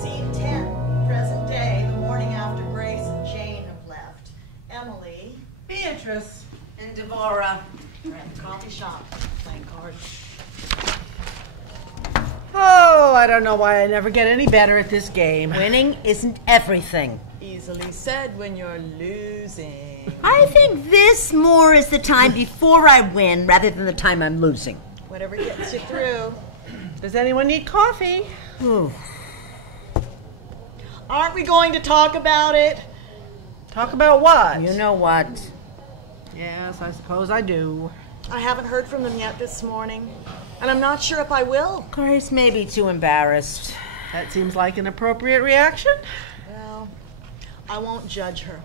Scene 10, present day, the morning after Grace and Jane have left. Emily, Beatrice. And Devorah. we're at the coffee shop. Thank God. Oh, I don't know why I never get any better at this game. Winning isn't everything. Easily said when you're losing. I think this more is the time before I win rather than the time I'm losing. Whatever gets you through. Does anyone need coffee? Aren't we going to talk about it? Talk about what? You know what? Yes, I suppose I do. I haven't heard from them yet this morning, and I'm not sure if I will. Grace may be too embarrassed. That seems like an appropriate reaction. Well, I won't judge her.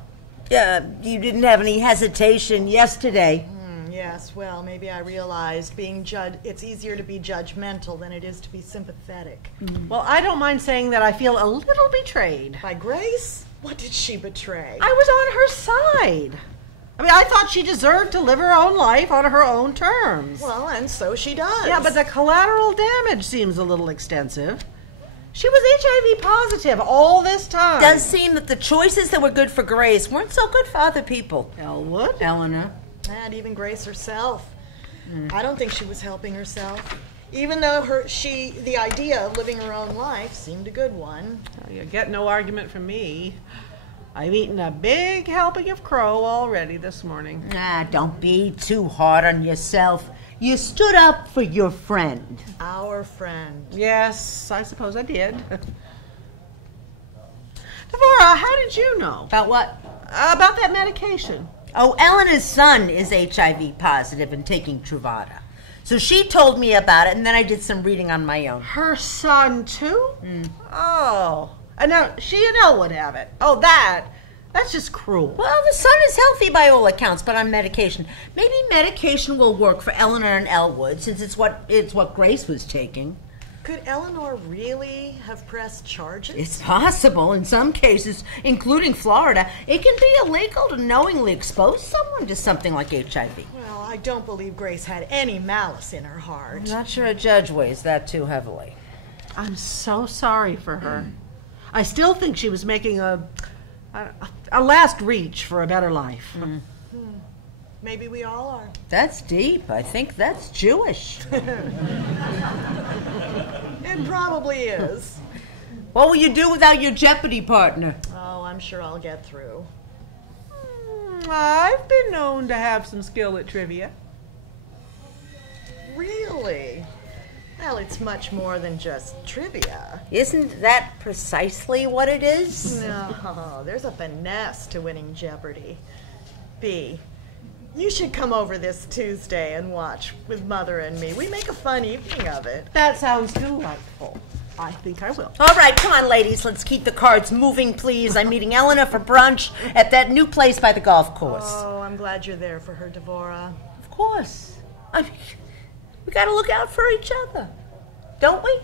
You didn't have any hesitation yesterday. Yes, well, maybe I realized it's easier to be judgmental than it is to be sympathetic. Well, I don't mind saying that I feel a little betrayed. By Grace? What did she betray? I was on her side. I mean, I thought she deserved to live her own life on her own terms. Well, and so she does. Yeah, but the collateral damage seems a little extensive. She was HIV positive all this time. It does seem that the choices that were good for Grace weren't so good for other people. Elwood? Eleanor. And even Grace herself. I don't think she was helping herself. Even though the idea of living her own life seemed a good one. Well, you get no argument from me. I've eaten a big helping of crow already this morning. Ah, don't be too hard on yourself. You stood up for your friend. Our friend. Yes, I suppose I did. Devorah, how did you know? About what? About that medication. Oh, Eleanor's son is HIV positive and taking Truvada. So she told me about it, and then I did some reading on my own. Her son, too? Oh. And now she and Elle would have it. Oh, that's just cruel. Well, the son is healthy by all accounts, but on medication. Maybe medication will work for Eleanor and Elwood, since it's what Grace was taking. Could Eleanor really have pressed charges? It's possible. In some cases, including Florida, it can be illegal to knowingly expose someone to something like HIV. Well, I don't believe Grace had any malice in her heart. I'm not sure a judge weighs that too heavily. I'm so sorry for her. I still think she was making a last reach for a better life. Maybe we all are. That's deep. I think that's Jewish. It probably is. What will you do without your Jeopardy partner? Oh, I'm sure I'll get through. I've been known to have some skill at trivia. Really? Well, it's much more than just trivia. Isn't that precisely what it is? No, there's a finesse to winning Jeopardy. B, you should come over this Tuesday and watch with Mother and me. We make a fun evening of it. That sounds delightful. I think I will. All right, come on, ladies. Let's keep the cards moving, please. I'm meeting Eleanor for brunch at that new place by the golf course. Oh, I'm glad you're there for her, Devorah. Of course. I mean, we got to look out for each other, don't we?